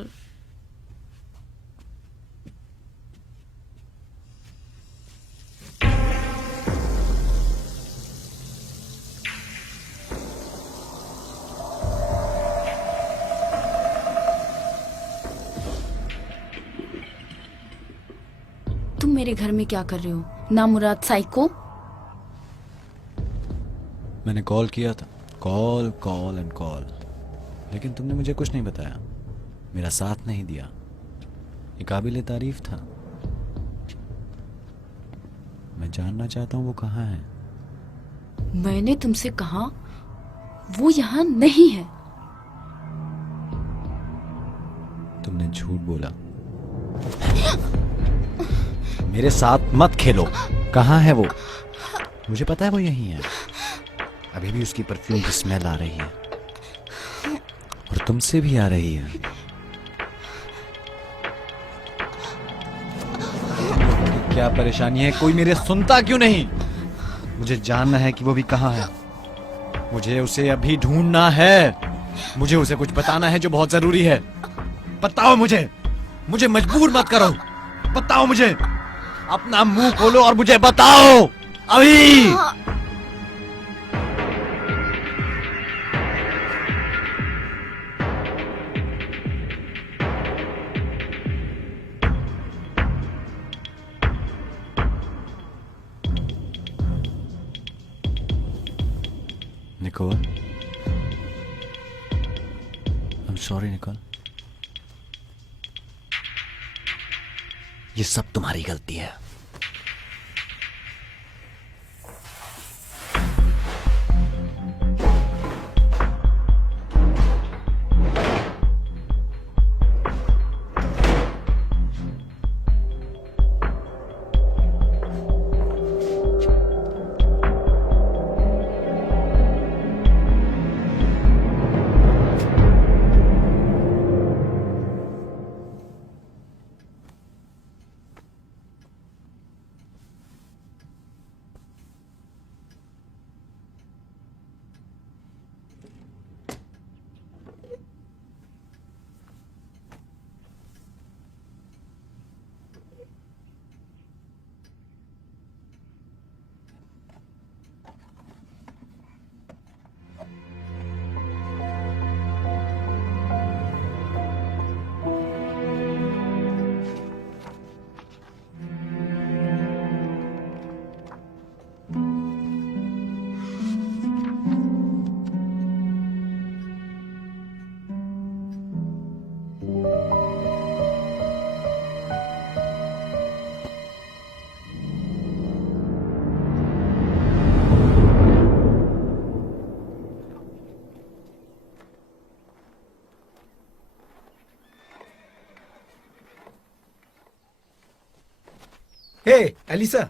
तुम मेरे घर में क्या कर रहे हो नामुराद साइको? मैंने कॉल किया था, कॉल कॉल एंड कॉल, लेकिन तुमने मुझे कुछ नहीं बताया, मेरा साथ नहीं दिया। ये काबिल तारीफ था। मैं जानना चाहता हूँ वो कहाँ है। मैंने तुमसे कहा वो यहाँ नहीं है। तुमने झूठ बोला। मेरे साथ मत खेलो। कहाँ है वो? मुझे पता है वो यहीं है। अभी भी उसकी परफ्यूम की स्मेल आ रही है और तुमसे भी आ रही है। क्या परेशानी है? कोई मेरे सुनता क्यों नहीं? मुझे जानना है कि वो भी कहाँ है। मुझे उसे अभी ढूंढना है। मुझे उसे कुछ बताना है जो बहुत जरूरी है। बताओ मुझे। मुझे मजबूर मत करो। बताओ मुझे। अपना मुंह खोलो और मुझे बताओ अभी। Nicole, I'm sorry Nicole. ये सब तुम्हारी गलती है। हे एलिसा,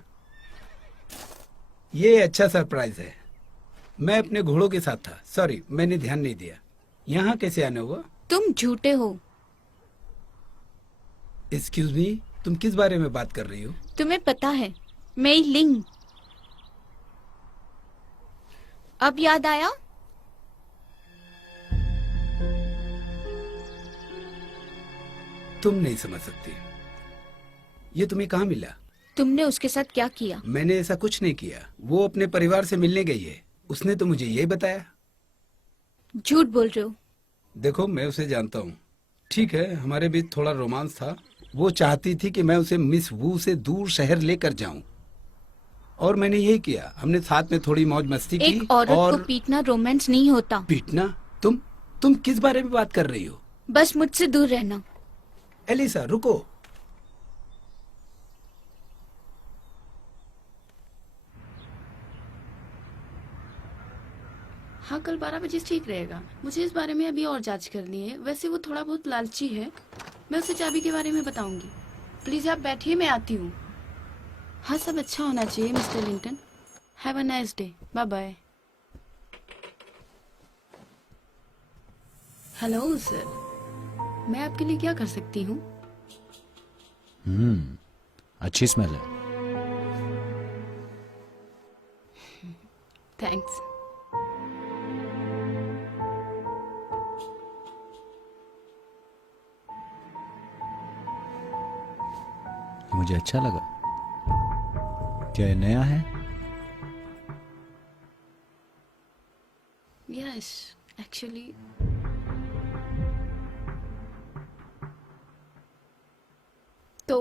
ये अच्छा सरप्राइज है। मैं अपने घोड़ों के साथ था, सॉरी मैंने ध्यान नहीं दिया। यहाँ कैसे आने हुआ? तुम झूठे हो। एक्सक्यूज मी, तुम किस बारे में बात कर रही हो? तुम्हें पता है, मैं लिंग। अब याद आया? तुम नहीं समझ सकती। ये तुम्हें कहाँ मिला? तुमने उसके साथ क्या किया? मैंने ऐसा कुछ नहीं किया। वो अपने परिवार से मिलने गई है। उसने तो मुझे यही बताया। झूठ बोल रहे हो। देखो मैं उसे जानता हूँ। ठीक है, हमारे बीच थोड़ा रोमांस था। वो चाहती थी कि मैं उसे मिस वू से दूर शहर लेकर जाऊं, और मैंने यही किया। हमने साथ में थोड़ी मौज मस्ती की। एक औरत और को पीटना रोमांस नहीं होता। पीटना? तुम किस बारे में बात कर रही हो? बस मुझसे दूर रहना। एलिसा रुको। हाँ, कल 12 बजे ठीक रहेगा। मुझे इस बारे में अभी और जांच करनी है। वैसे वो थोड़ा बहुत लालची है। मैं उसे चाबी के बारे में बताऊंगी। प्लीज आप बैठिए, मैं आती हूँ। हाँ, सब अच्छा होना चाहिए mister Linton. Have a nice day. Bye bye. Hello sir, मैं आपके लिए क्या कर सकती हूँ? अच्छी स्मेल है। थैंक्स। मुझे अच्छा लगा। क्या ये नया है? यस, एक्चुअली तो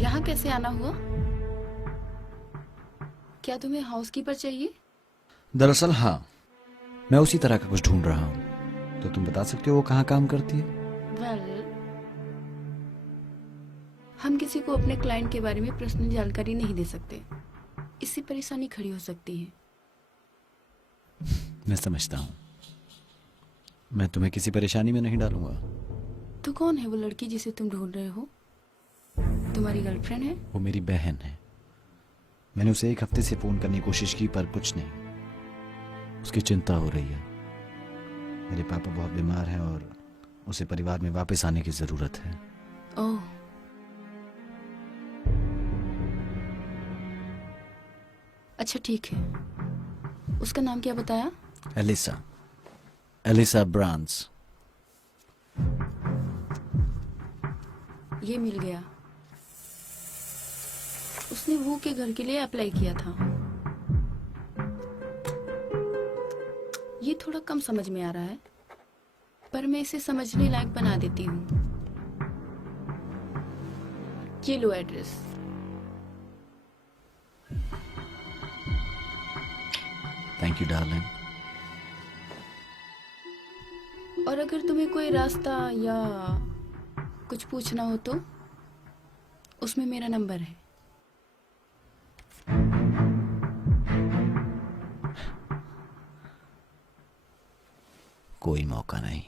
यहाँ कैसे आना हुआ? क्या तुम्हें हाउसकीपर चाहिए? दरअसल हाँ, मैं उसी तरह का कुछ ढूंढ रहा हूँ। तो तुम बता सकते हो वो कहाँ काम करती है? वेल, हम किसी को अपने क्लाइंट के बारे में पर्सनल जानकारी नहीं दे सकते। इससे परेशानी खड़ी हो सकती है। मैं समझता हूँ। मैं तुम्हें किसी परेशानी में नहीं डालूंगा। तो कौन है वो लड़की जिसे तुम ढूंढ रहे हो? तुम्हारी गर्लफ्रेंड है? वो मेरी बहन है। मैंने उसे एक हफ्ते से फोन करने की कोशिश की पर कुछ नहीं। उसकी चिंता हो रही है। मेरे पापा बहुत बीमार हैं और उसे परिवार में वापस आने की जरूरत है। ओह, अच्छा ठीक है। उसका नाम क्या बताया? एलिसा। एलिसा ब्रांस। ये मिल गया। उसने वो के घर के लिए अप्लाई किया था। ये थोड़ा कम समझ में आ रहा है, पर मैं इसे समझने लायक बना देती हूँ। ये लो एड्रेस। Thank you darling. और अगर तुम्हें कोई रास्ता या कुछ पूछना हो तो उसमें मेरा नंबर है। कोई मौका नहीं।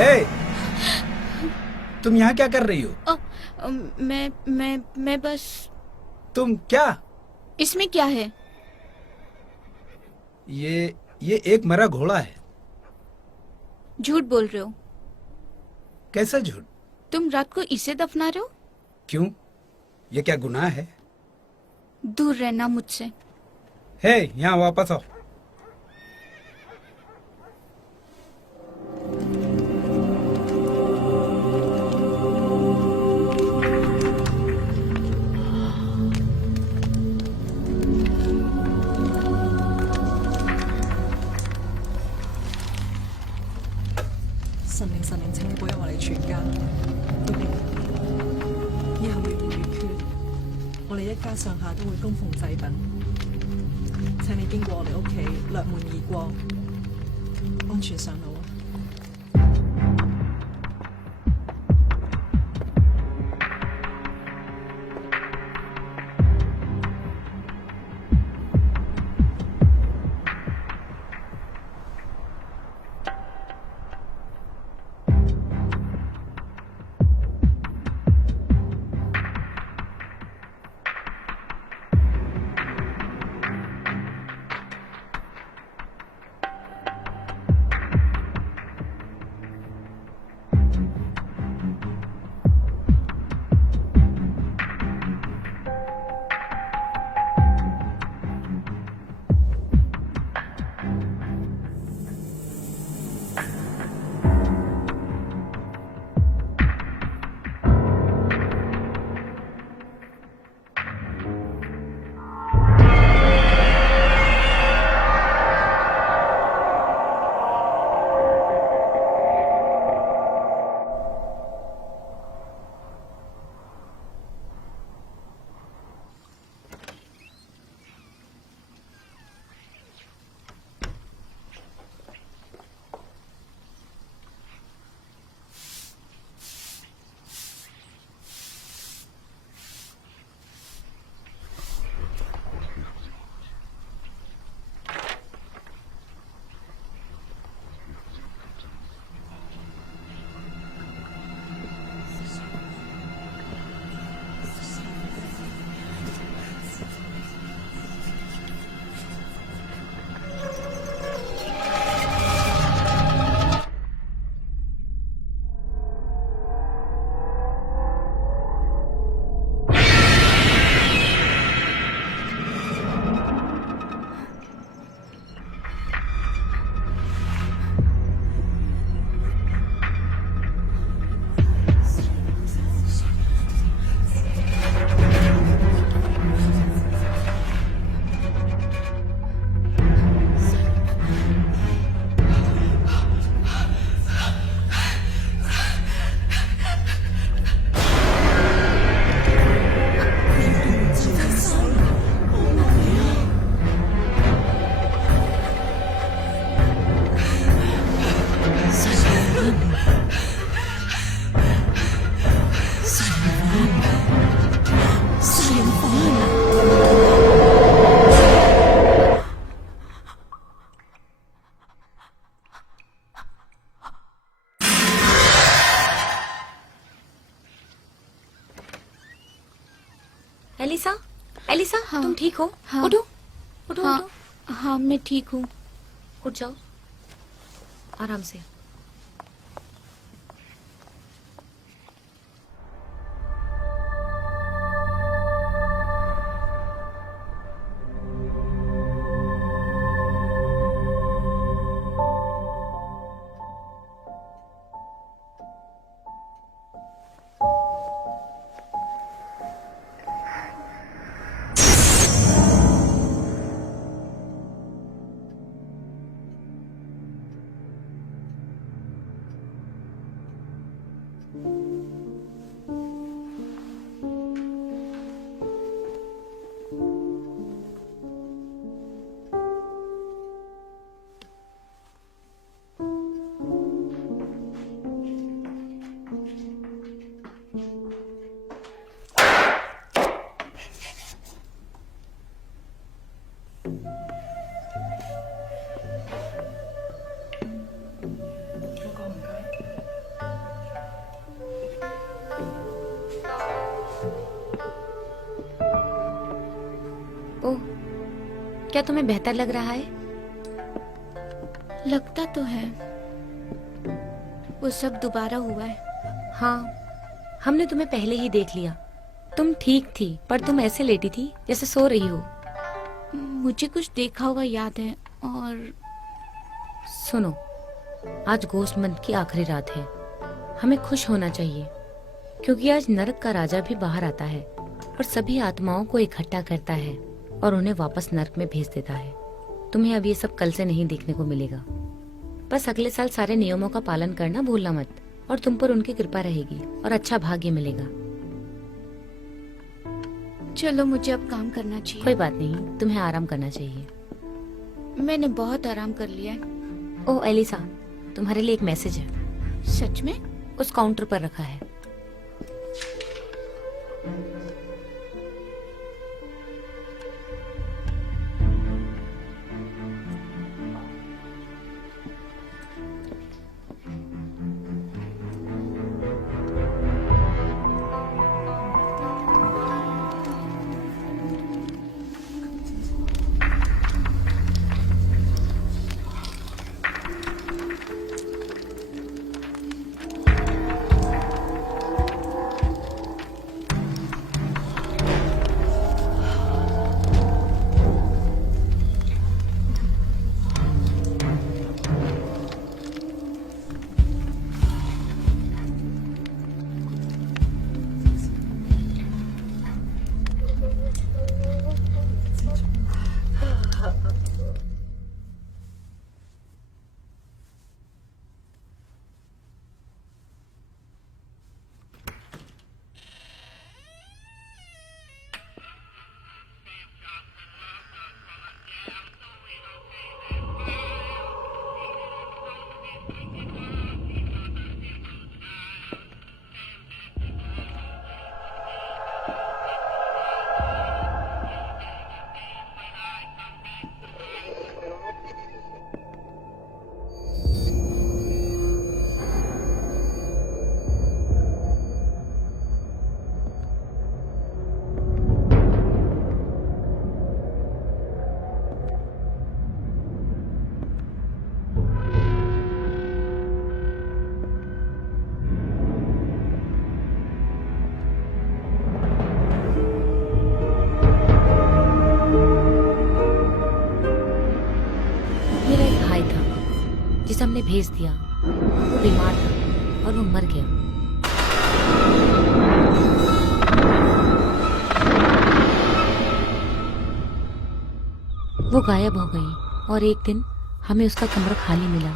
हे, तुम यहाँ क्या कर रही हो? मैं बस। तुम क्या? इसमें क्या है? ये एक मरा घोड़ा है। झूठ बोल रहे हो। कैसा झूठ? तुम रात को इसे दफना रहे हो? क्यों? ये क्या गुनाह है? दूर रहना मुझसे। हे, यहाँ वापस आओ।神靈神靈，請你保佑我哋全家。決定以後要如月缺，我哋一家上下都會供奉祭品。請你經過我哋屋企，掠門而過，安全上路啊！एलिसा, एलिसा, हाँ। तुम ठीक हो? हाँ। उठो, उठो, हाँ, उठो, हाँ मैं ठीक हूँ। उठ जाओ, आराम से। क्या तुम्हें बेहतर लग रहा है? लगता तो है वो सब दोबारा हुआ है। हाँ, हमने तुम्हें पहले ही देख लिया। तुम ठीक थी, पर तुम ऐसे लेटी थी जैसे सो रही हो। मुझे कुछ देखा हुआ याद है। और सुनो, आज गोश्त मंथ की आखिरी रात है। हमें खुश होना चाहिए, क्योंकि आज नरक का राजा भी बाहर आता है और सभी आत्माओं को इकट्ठा करता है और उन्हें वापस नरक में भेज देता है। तुम्हें अब ये सब कल से नहीं देखने को मिलेगा। बस अगले साल सारे नियमों का पालन करना भूलना मत, और तुम पर उनकी कृपा रहेगी और अच्छा भाग्य मिलेगा। चलो, मुझे अब काम करना चाहिए। कोई बात नहीं, तुम्हें आराम करना चाहिए। मैंने बहुत आराम कर लिया है। ओह एलिसा, तुम्हारे लिए एक मैसेज है। सच में? उस काउंटर पर रखा है। जिसे हमने भेज दिया, वो बीमार था और वो मर गया। वो गायब हो गई और एक दिन हमें उसका कमरा खाली मिला।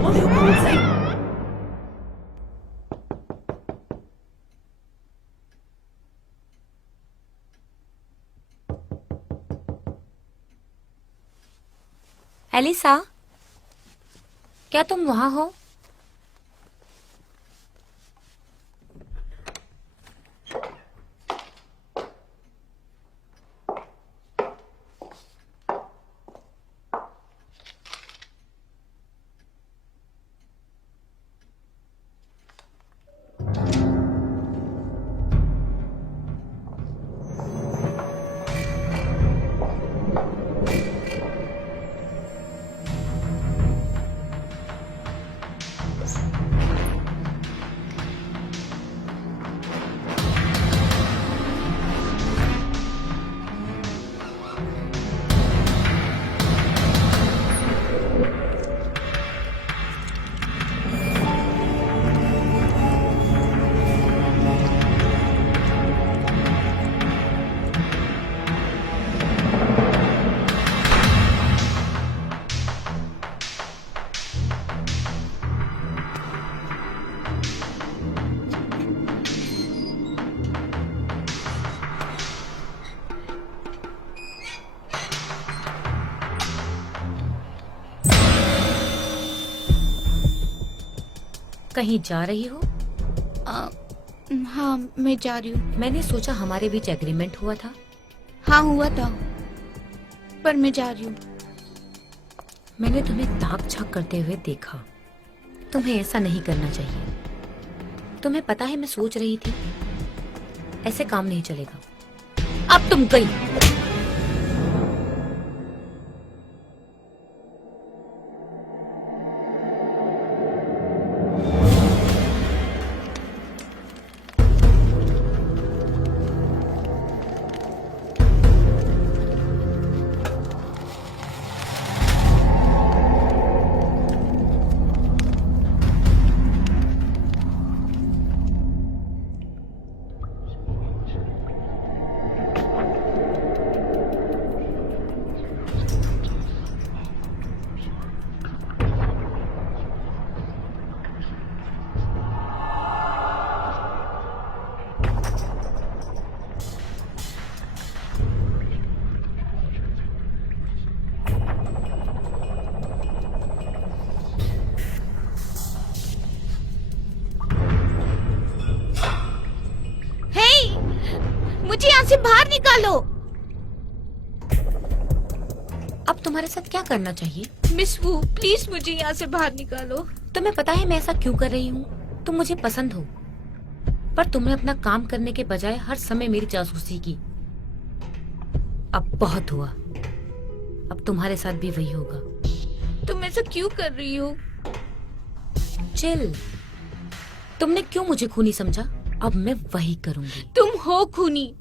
我哋要保證。एलिसा, क्या तुम वहां हो? कहीं जा रही हो? हाँ, मैं जा रही हूँ। मैंने सोचा हमारे बीच एग्रीमेंट हुआ था। हाँ, हुआ था, पर मैं जा रही हूँ। मैंने तुम्हें ताक झांक करते हुए देखा। तुम्हें ऐसा नहीं करना चाहिए। तुम्हें पता है, मैं सोच रही थी ऐसे काम नहीं चलेगा। अब तुम गई। मुझे यहाँ से बाहर निकालो। अब तुम्हारे साथ क्या करना चाहिए? मिस वू, प्लीज मुझे यहाँ से बाहर निकालो। तुम्हें पता है मैं ऐसा क्यों कर रही हूँ? तुम मुझे पसंद हो, पर तुमने अपना काम करने के बजाय हर समय मेरी जासूसी की। अब बहुत हुआ। अब तुम्हारे साथ भी वही होगा। तुम ऐसा क्यों कर रही हो? चिल। तुमने क्यों मुझे खूनी समझा? अब मैं वही करूंगी। तुम हो खूनी।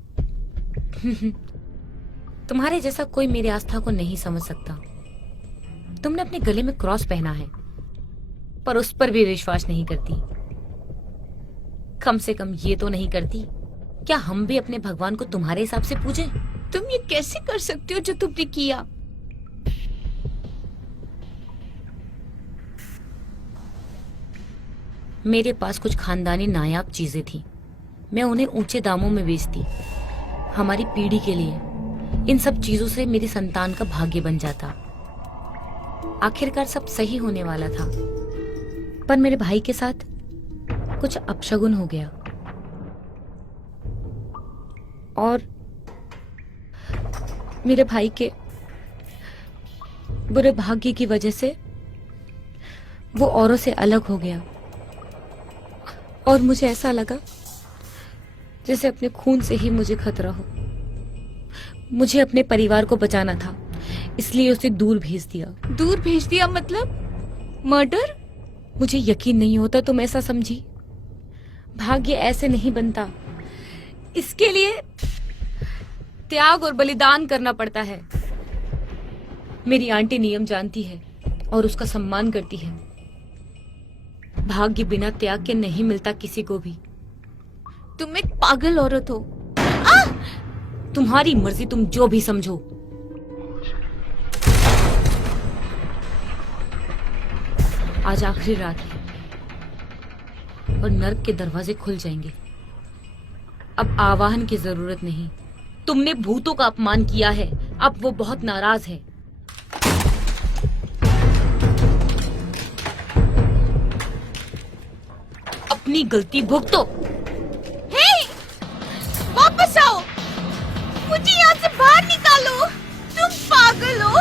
तुम्हारे जैसा कोई मेरी आस्था को नहीं समझ सकता। तुमने अपने गले में क्रॉस पहना है, पर उस पर भी विश्वास नहीं करती। कम से कम ये तो नहीं करती, क्या हम भी अपने भगवान को तुम्हारे हिसाब से पूजें? तुम ये कैसे कर सकते हो जो तुमने किया? मेरे पास कुछ खानदानी नायाब चीजें थी। मैं उन्हें ऊंचे दामों में बेचती। हमारी पीढ़ी के लिए इन सब चीजों से मेरी संतान का भाग्य बन जाता। आखिरकार सब सही होने वाला था, पर मेरे भाई के साथ कुछ अपशगुन हो गया और मेरे भाई के बुरे भाग्य की वजह से वो औरों से अलग हो गया। और मुझे ऐसा लगा जैसे अपने खून से ही मुझे खतरा हो। मुझे अपने परिवार को बचाना था, इसलिए उसे दूर भेज दिया। दूर भेज दिया मतलब मर्डर? मुझे यकीन नहीं होता तुम ऐसा समझी। भाग्य ऐसे नहीं बनता, इसके लिए त्याग और बलिदान करना पड़ता है। मेरी आंटी नियम जानती है और उसका सम्मान करती है। भाग्य बिना त्याग के नहीं मिलता किसी को भी। तुम एक पागल औरत हो। तुम्हारी मर्जी, तुम जो भी समझो। आज आखिरी रात है और नर्क के दरवाजे खुल जाएंगे। अब आवाहन की जरूरत नहीं। तुमने भूतों का अपमान किया है, अब वो बहुत नाराज है। अपनी गलती भुगतो। हे! वापस आओ! मुझे यहाँ से बाहर निकालो! तुम पागल हो!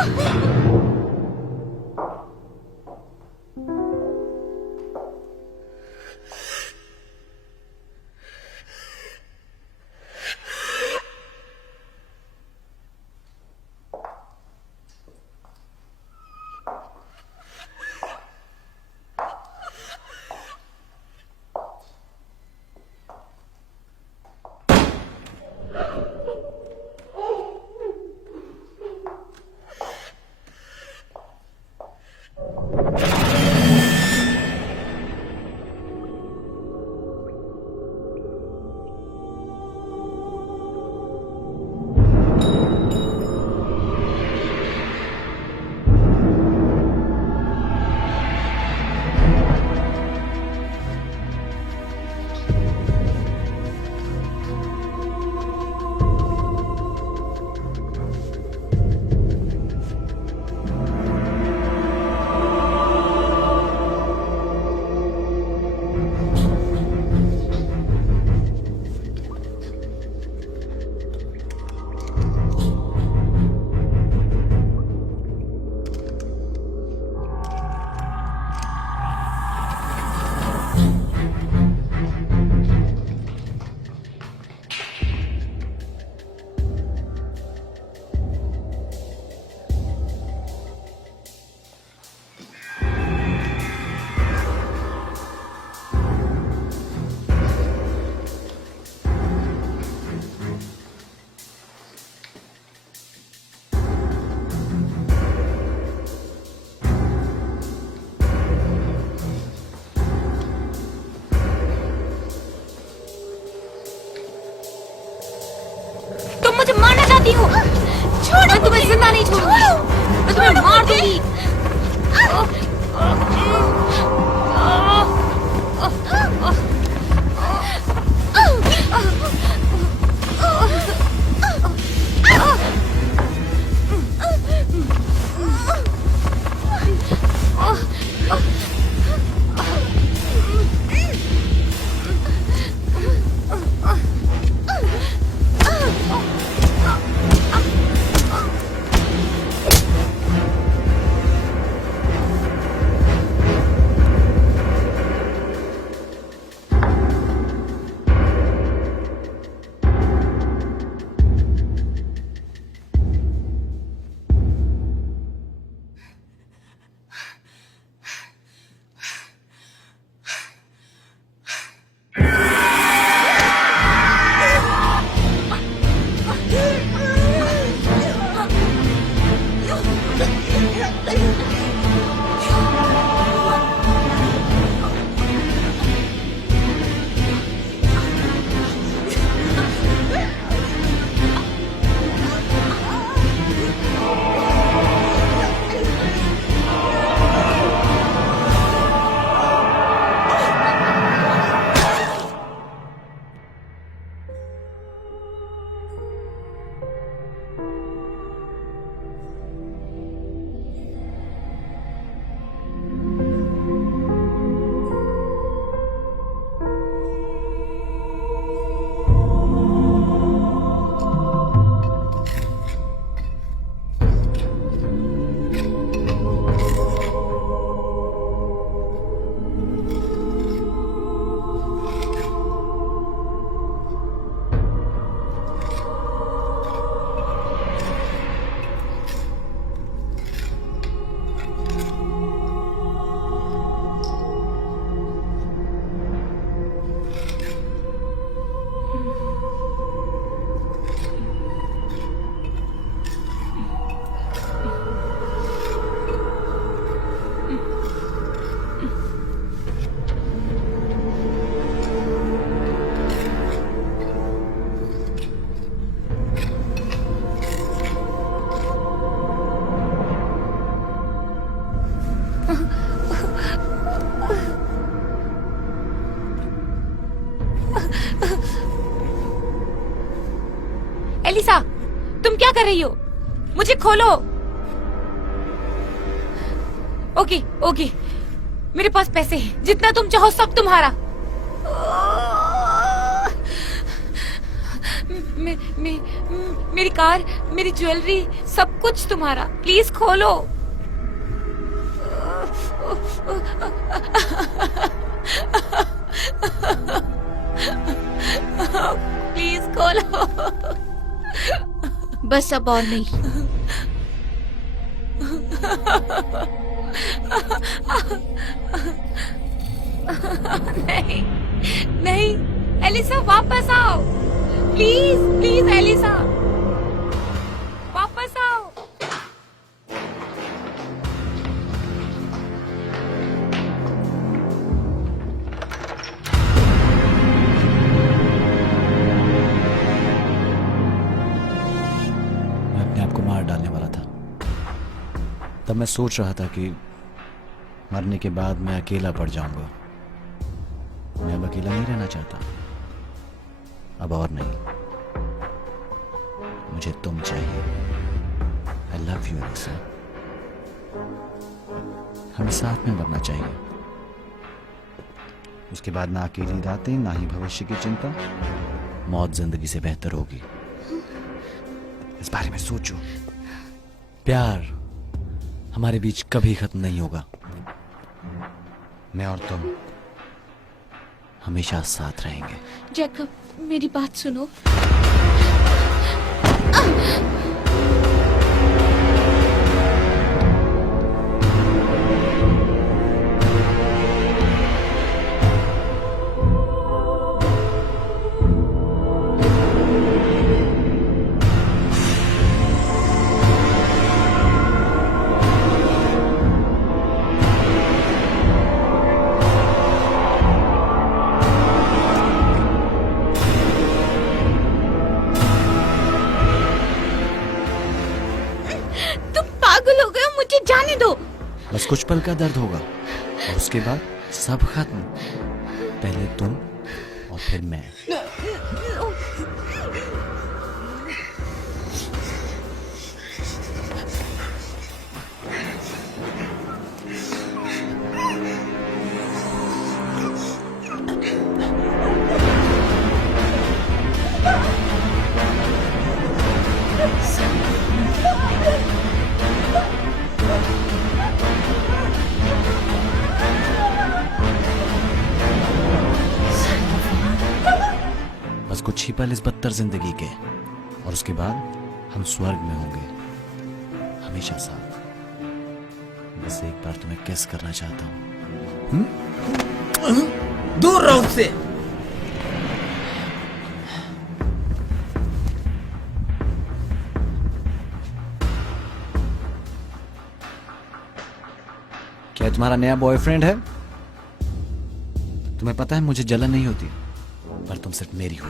मुझे मारना चाहती हो? मैं तुम्हें जिंदा नहीं छोड़ूंगी। मैं तुम्हें मार दूंगी। क्या कर रही हो? मुझे खोलो। ओके ओके, मेरे पास पैसे हैं, जितना तुम चाहो सब तुम्हारा। मेरी कार, मेरी ज्वेलरी, सब कुछ तुम्हारा। प्लीज खोलो। प्लीज खोलो। बस अब और नहीं। नहीं नहीं, एलिसा वापस आओ। प्लीज प्लीज एलिसा, वापस आओ। मैं अपने आप को मार डालने वाला था। तब मैं सोच रहा था कि मरने के बाद मैं अकेला पड़ जाऊंगा। मैं अब अकेला नहीं रहना चाहता, अब और नहीं। मुझे तुम चाहिए। I love you Elisa. हमें साथ में मरना चाहिए। उसके बाद ना अकेली रातें, ना ही भविष्य की चिंता। मौत जिंदगी से बेहतर होगी। इस बारे में सोचो। प्यार हमारे बीच कभी खत्म नहीं होगा। मैं और तुम हमेशा साथ रहेंगे। जैकब, मेरी बात सुनो। मुझे जाने दो। बस कुछ पल का दर्द होगा और उसके बाद सब खत्म। पहले तुम और फिर मैं। बस कुछ ही पल इस बदतर जिंदगी के और उसके बाद हम स्वर्ग में होंगे हमेशा साथ। बस एक बार तुम्हें किस करना चाहता हूँ। दूर रहो उससे। क्या तुम्हारा नया बॉयफ्रेंड है? तुम्हें पता है मुझे जलन नहीं होती, पर तुम सिर्फ मेरी हो।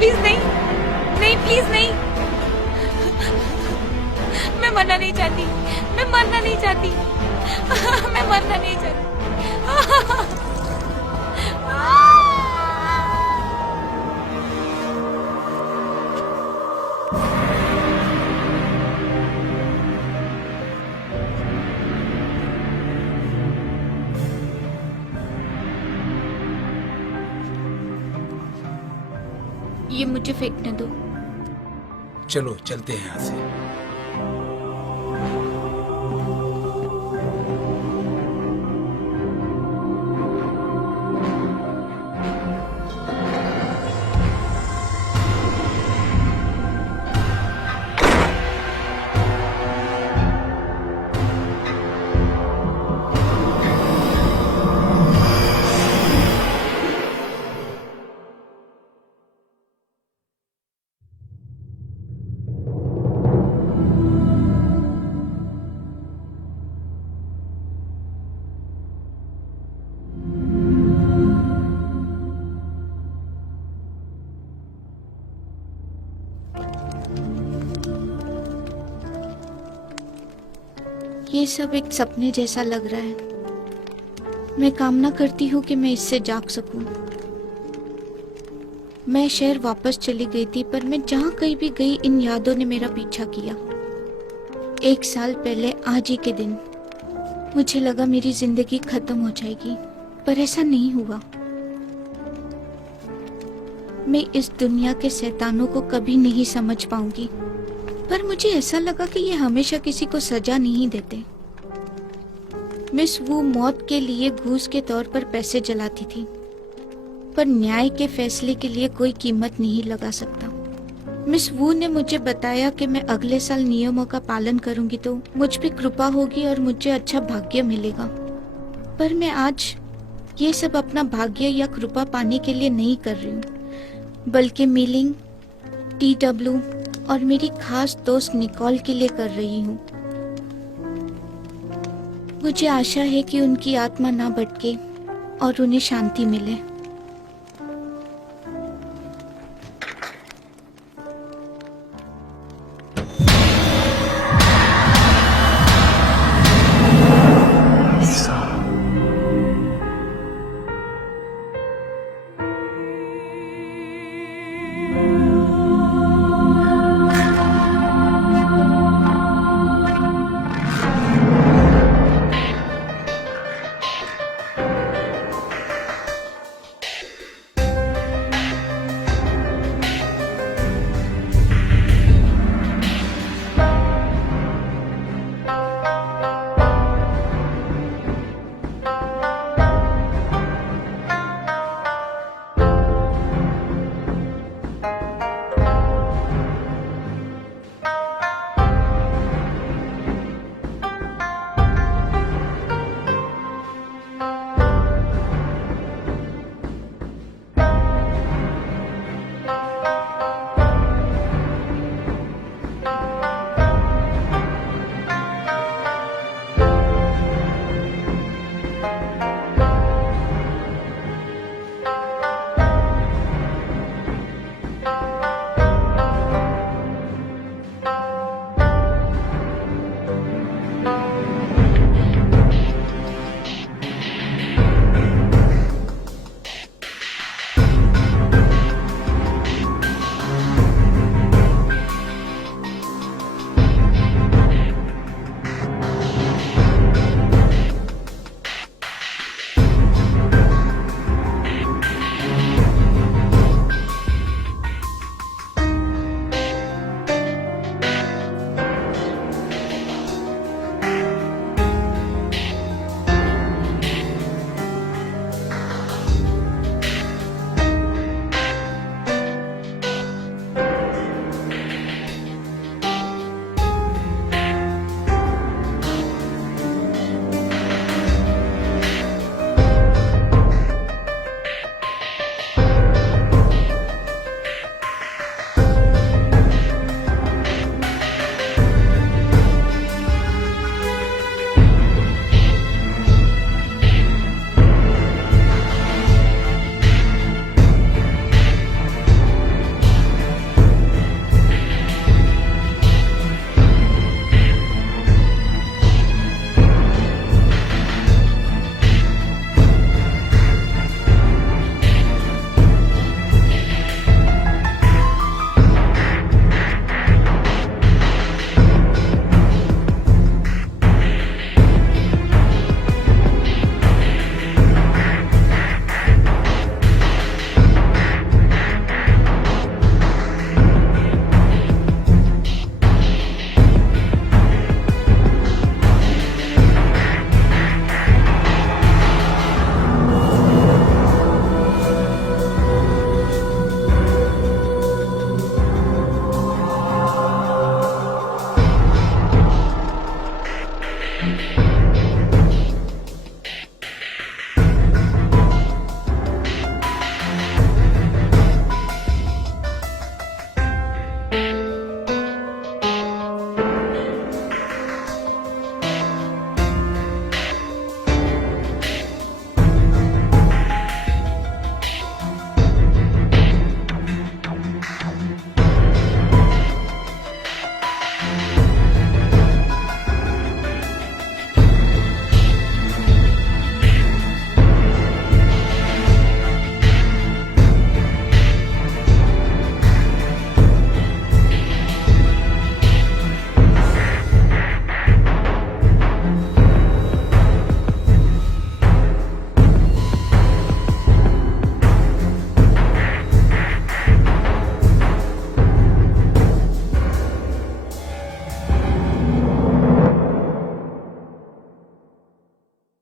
प्लीज नहीं, नहीं प्लीज नहीं। मैं मरना नहीं चाहती, मैं मरना नहीं चाहती, मैं मरना नहीं चाहती। ये मुझे फेंकने दो। चलो चलते हैं यहाँ से। ये सब एक सपने जैसा लग रहा है। मैं कामना करती हूँ कि मैं इससे जाग सकूं। मैं शहर वापस चली गई थी, पर मैं जहाँ कहीं भी गई इन यादों ने मेरा पीछा किया। 1 साल पहले आज ही के दिन मुझे लगा मेरी जिंदगी खत्म हो जाएगी, पर ऐसा नहीं हुआ। मैं इस दुनिया के शैतानों को कभी नहीं समझ पाऊंगी, पर मुझे ऐसा लगा कि ये हमेशा किसी को सजा नहीं देते। मिस वू मौत के लिए घूस के तौर पर पैसे जलाती थी, पर न्याय के फैसले के लिए कोई कीमत नहीं लगा सकता। मिस वू ने मुझे बताया कि मैं अगले साल नियमों का पालन करूंगी तो मुझ पे कृपा होगी और मुझे अच्छा भाग्य मिलेगा। पर मैं आज ये सब अपना भाग्य या कृपा पाने के लिए नहीं कर रही हूँ, बल्कि मिलिंग, TW और मेरी खास दोस्त निकोल के लिए कर रही हूँ। मुझे आशा है कि उनकी आत्मा ना भटके और उन्हें शांति मिले।